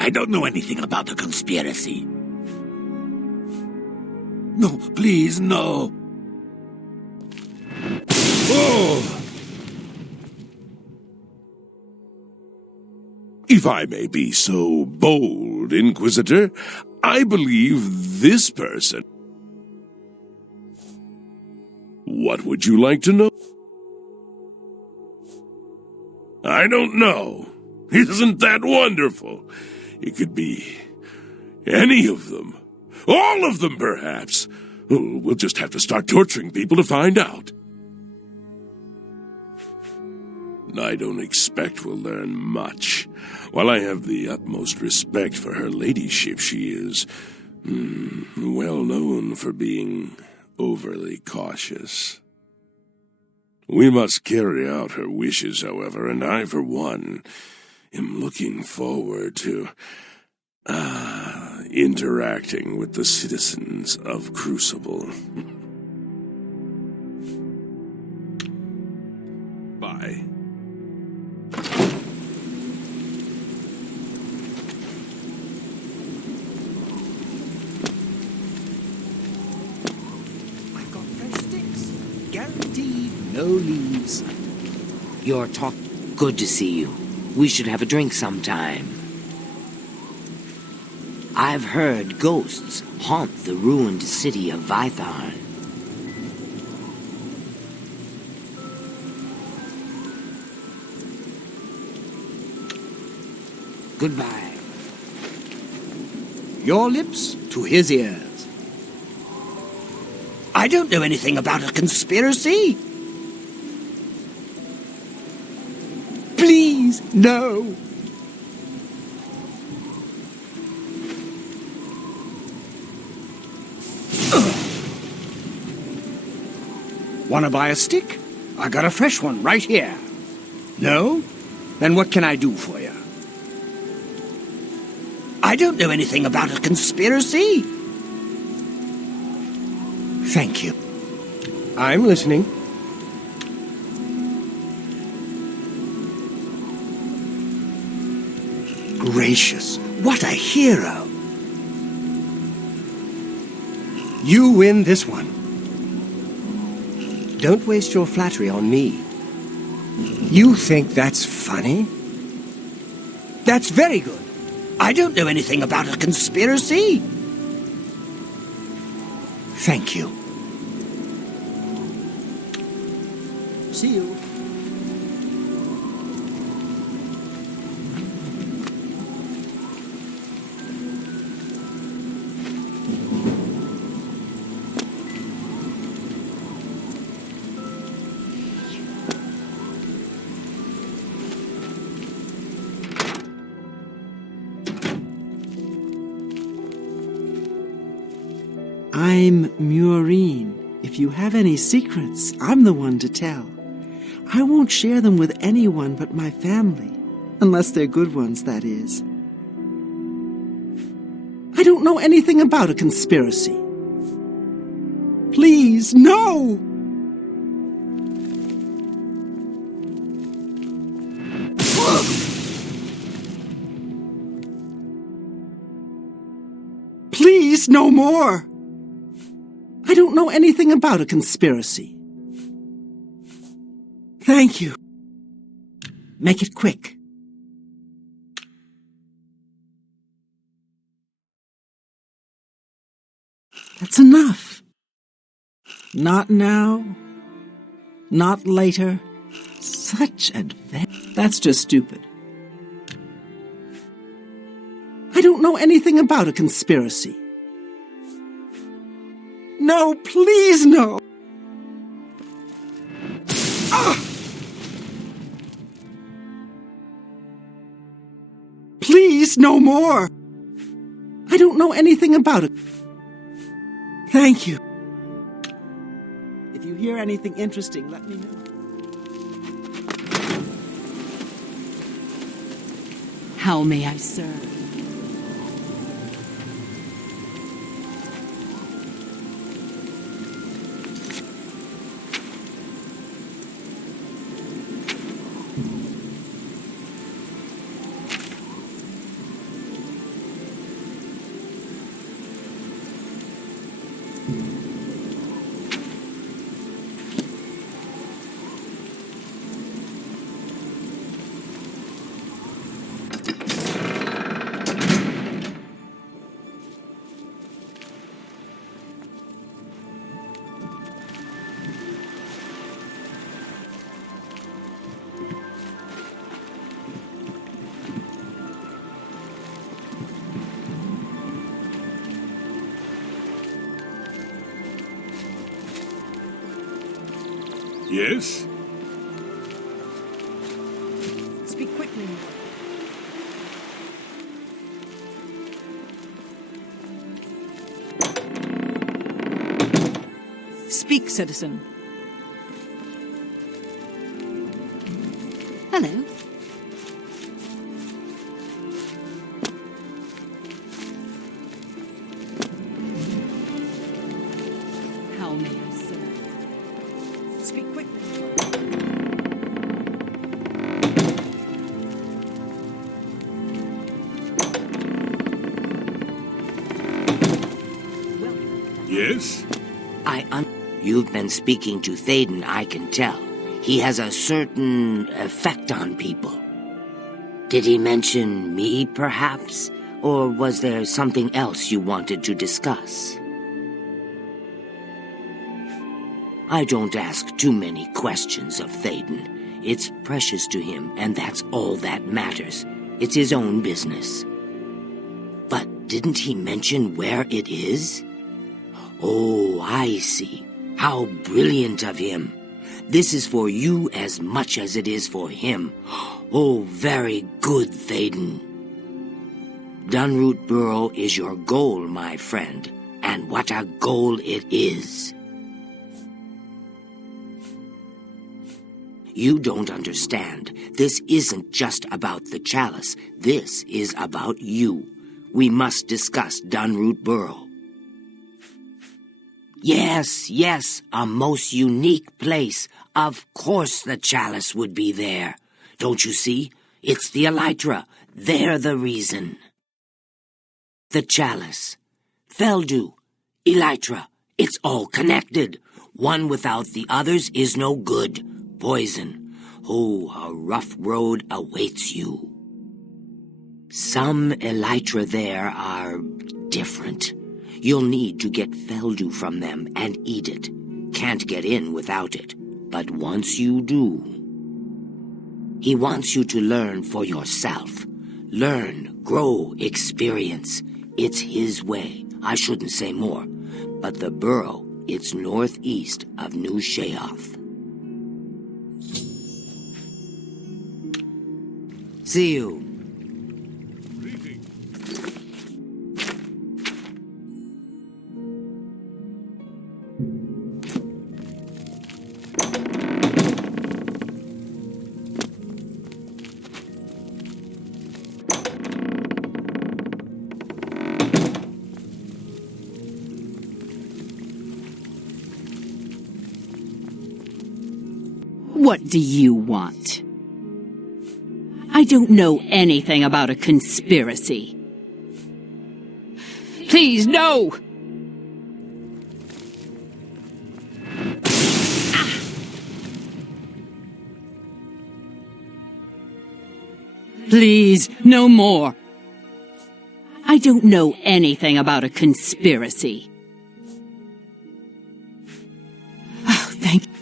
I don't know anything about the conspiracy. No, please, no. Oh! If I may be so bold, Inquisitor, I believe this person. What would you like to know? I don't know. Isn't that wonderful? It could be any of them. All of them, perhaps. Oh, we'll just have to start torturing people to find out. I don't expect we'll learn much. While I have the utmost respect for her ladyship, she is well known for being overly cautious. We must carry out her wishes, however, and I, for one, am looking forward to interacting with the citizens of Crucible. Bye. I've got fresh sticks. Guaranteed no leaves. Your talk. Good to see you. We should have a drink sometime. I've heard ghosts haunt the ruined city of Vytharn. Goodbye. Your lips to his ears. I don't know anything about a conspiracy. Please, no. Want to buy a stick? I got a fresh one right here. No? Then what can I do for you? I don't know anything about a conspiracy. Thank you. I'm listening. Gracious, what a hero. You win this one. Don't waste your flattery on me. You think that's funny? That's very good. I don't know anything about a conspiracy. Thank you. See you. I'm Murine. If you have any secrets, I'm the one to tell. I won't share them with anyone but my family. Unless they're good ones, that is. I don't know anything about a conspiracy. Please, no! Please, no more! I don't know anything about a conspiracy. Thank you. Make it quick. That's enough. Not now. Not later. Such advance. That's just stupid. I don't know anything about a conspiracy. No, please, no! Ah! Please, no more! I don't know anything about it. Thank you. If you hear anything interesting, let me know. How may I serve? Yes? Speak quickly. Speak, citizen. Hello. How may I serve? Speak quickly. Yes? You've been speaking to Thaden, I can tell. He has a certain effect on people. Did he mention me, perhaps? Or was there something else you wanted to discuss? I don't ask too many questions of Thaden. It's precious to him, and that's all that matters. It's his own business. But didn't he mention where it is? Oh, I see. How brilliant of him. This is for you as much as it is for him. Oh, very good, Thaden. Dunroot Burrow is your goal, my friend. And what a goal it is. You don't understand. This isn't just about the chalice. This is about you. We must discuss Dunroot Burrow. Yes, a most unique place. Of course the chalice would be there. Don't you see? It's the elytra. They're the reason. The chalice, Feldu, elytra, it's all connected. One without the others is no good. Poison. Oh, a rough road awaits you. Some elytra there are different. You'll need to get Feldu from them and eat it. Can't get in without it. But once you do... He wants you to learn for yourself. Learn, grow, experience. It's his way. I shouldn't say more. But the burrow, it's northeast of New Sheoth. See you. What do you want? I don't know anything about a conspiracy. Please, no! Please, no more. I don't know anything about a conspiracy. Oh, thank you.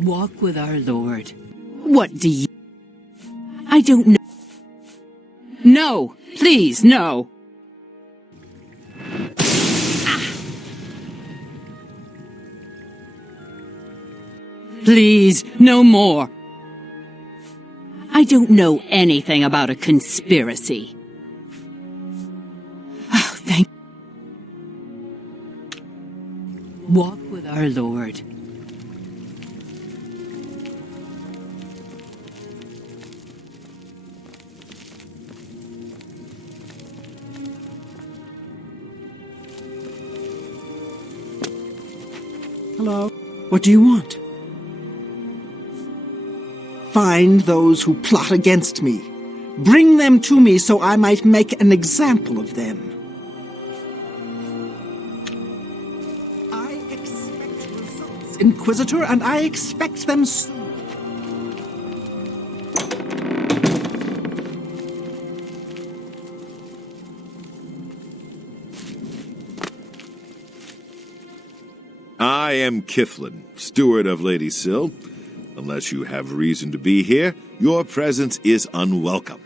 Walk with our Lord. What do you... I don't know. No, please, no. Please, no more. I don't know anything about a conspiracy. Oh, thank... Walk with our Lord. Hello? What do you want? Find those who plot against me. Bring them to me so I might make an example of them. I expect results, Inquisitor, and I expect them soon. I am Kiflin, steward of Lady Syl. Unless you have reason to be here, your presence is unwelcome.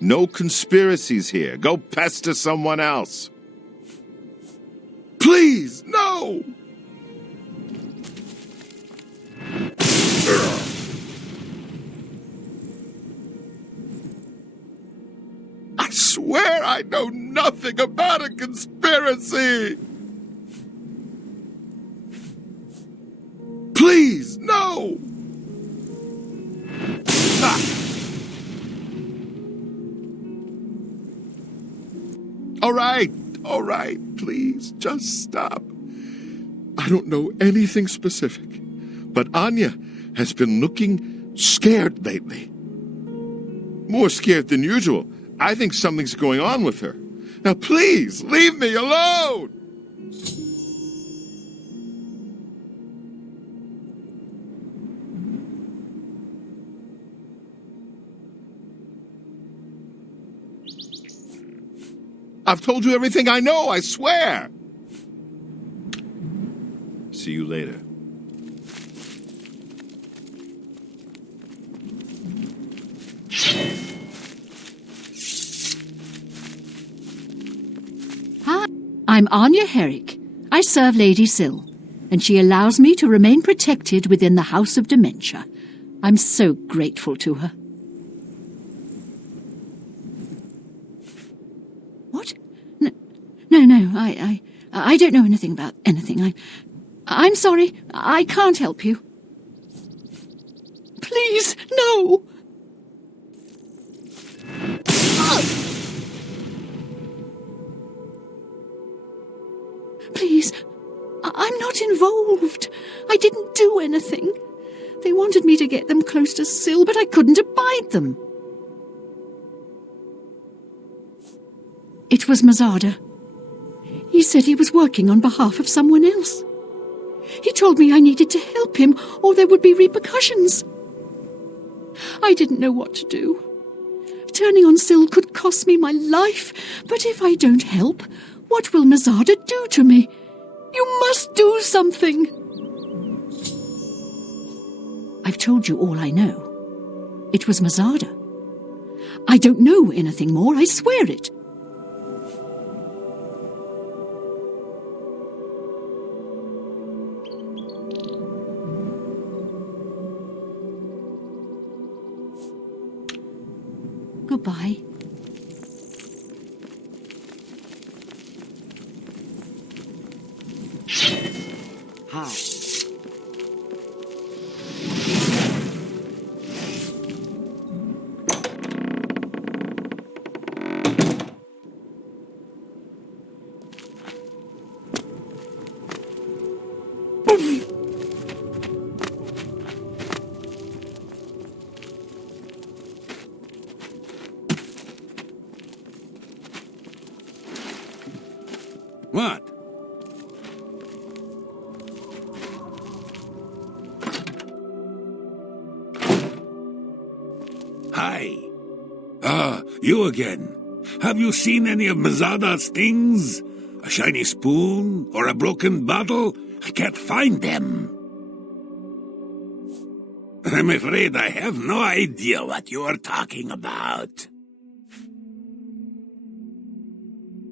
No conspiracies here. Go pester someone else. Please, no! I swear I know nothing about a conspiracy! Please, no! Ah. All right, please, just stop. I don't know anything specific, but Anya has been looking scared lately. More scared than usual. I think something's going on with her. Now, please, leave me alone! I've told you everything I know, I swear! See you later. Hi, I'm Anya Herrick. I serve Lady Syl, and she allows me to remain protected within the House of Dementia. I'm so grateful to her. What? No, I don't know anything about anything. I'm sorry, I can't help you. Please, no! Please, I'm not involved. I didn't do anything. They wanted me to get them close to Syl, but I couldn't abide them. It was Mazada. He said he was working on behalf of someone else. He told me I needed to help him, or there would be repercussions. I didn't know what to do. Turning on Syl could cost me my life, but if I don't help, what will Mazada do to me? You must do something. I've told you all I know. It was Mazada. I don't know anything more, I swear it. Goodbye. Hi. What? Hi. Ah, you again. Have you seen any of Mazada's things? A shiny spoon or a broken bottle? I can't find them. I'm afraid I have no idea what you are talking about.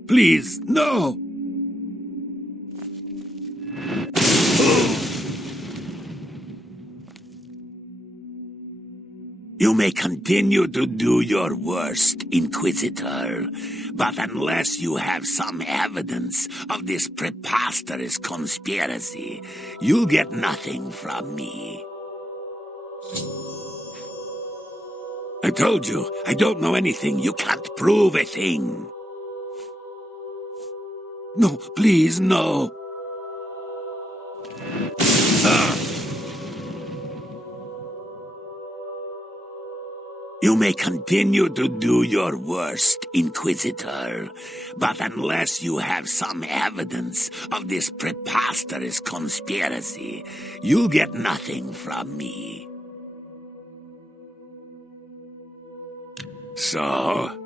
Please, no! You may continue to do your worst, Inquisitor, but unless you have some evidence of this preposterous conspiracy, you'll get nothing from me. I told you, I don't know anything. You can't prove a thing. No, please, no. You may continue to do your worst, Inquisitor, but unless you have some evidence of this preposterous conspiracy, you'll get nothing from me. So?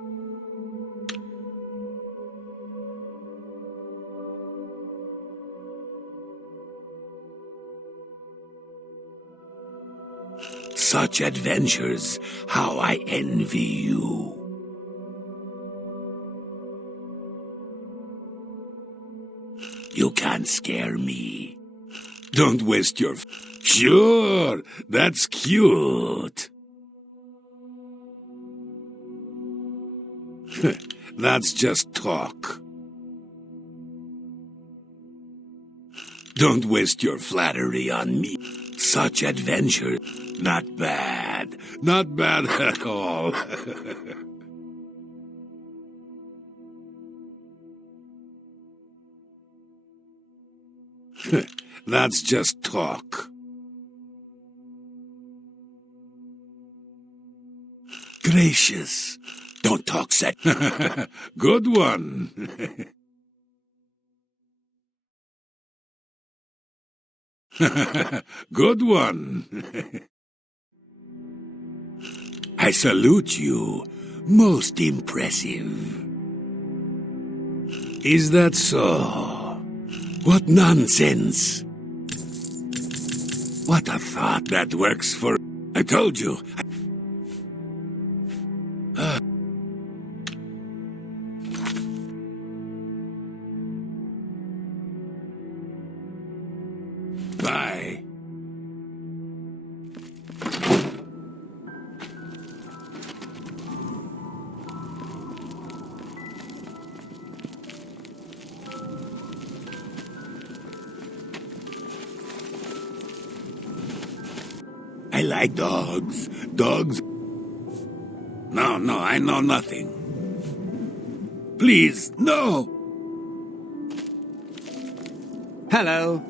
Such adventures, how I envy you. You can't scare me. Don't waste your... Sure, that's cute. That's just talk. Don't waste your flattery on me. Such adventure, not bad. Not bad at all. That's just talk. Gracious. Don't talk set. Good one. Good one. I salute you. Most impressive. Is that so? What nonsense. What a thought that works for... I told you. Bye. I like dogs. Dogs. No, I know nothing. Please, no! Hello.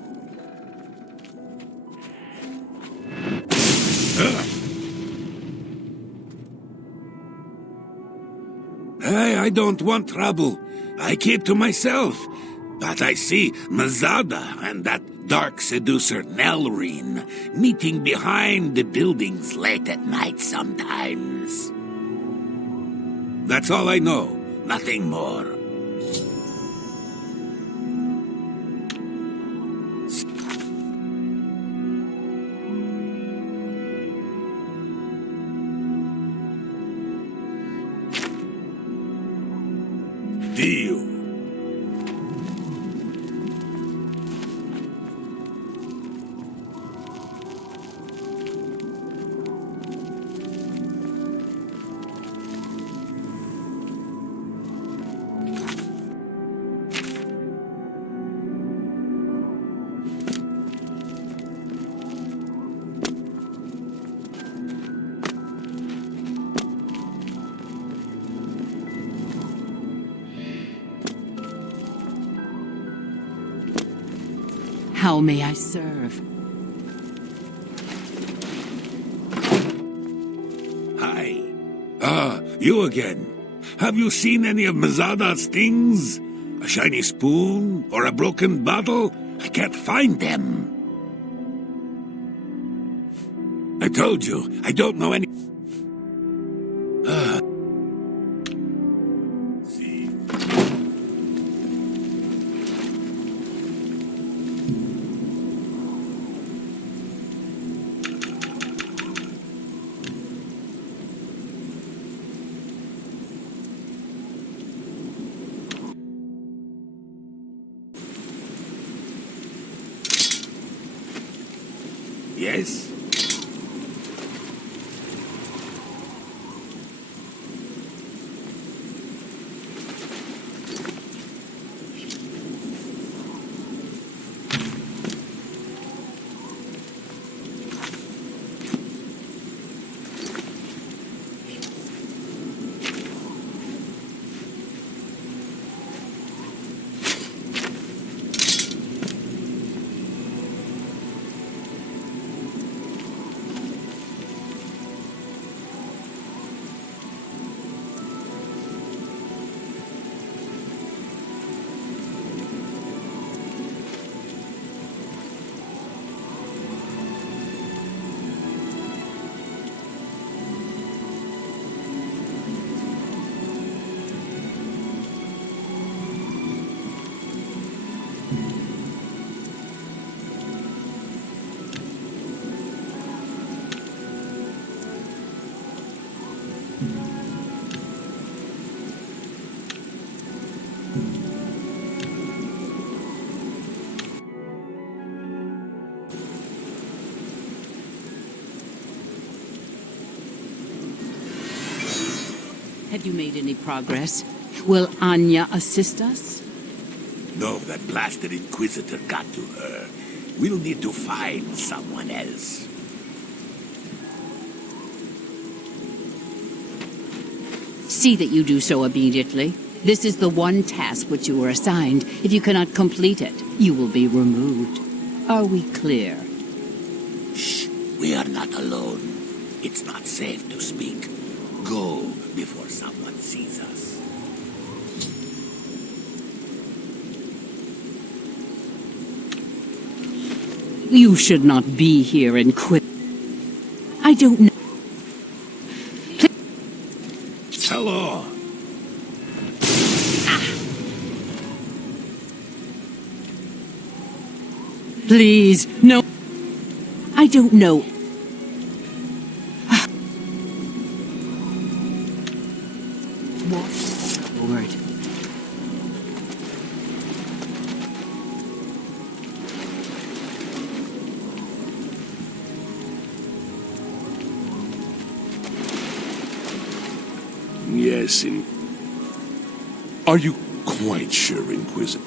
Hey, I don't want trouble. I keep to myself. But I see Mazada and that dark seducer Nelrine meeting behind the buildings late at night sometimes. That's all I know. Nothing more. Deal. How may I serve? Hi. Ah, you again. Have you seen any of Mazada's things? A A shiny spoon? Or a broken bottle? I can't find them. I told you, I don't know any... Yes? Have you made any progress? Will Anya assist us? No, that blasted Inquisitor got to her. We'll need to find someone else. See that you do so immediately. This is the one task which you were assigned. If you cannot complete it, you will be removed. Are we clear? Shh, we are not alone. It's not safe to speak. Go before someone sees us. You should not be here in quit. I don't know. Hello. Please, no. I don't know. Walk forward. Yes, Are you quite sure, Inquisitor?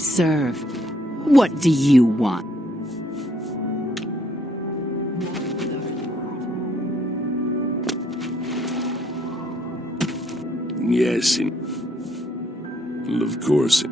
serve. What do you want? Yes, of course.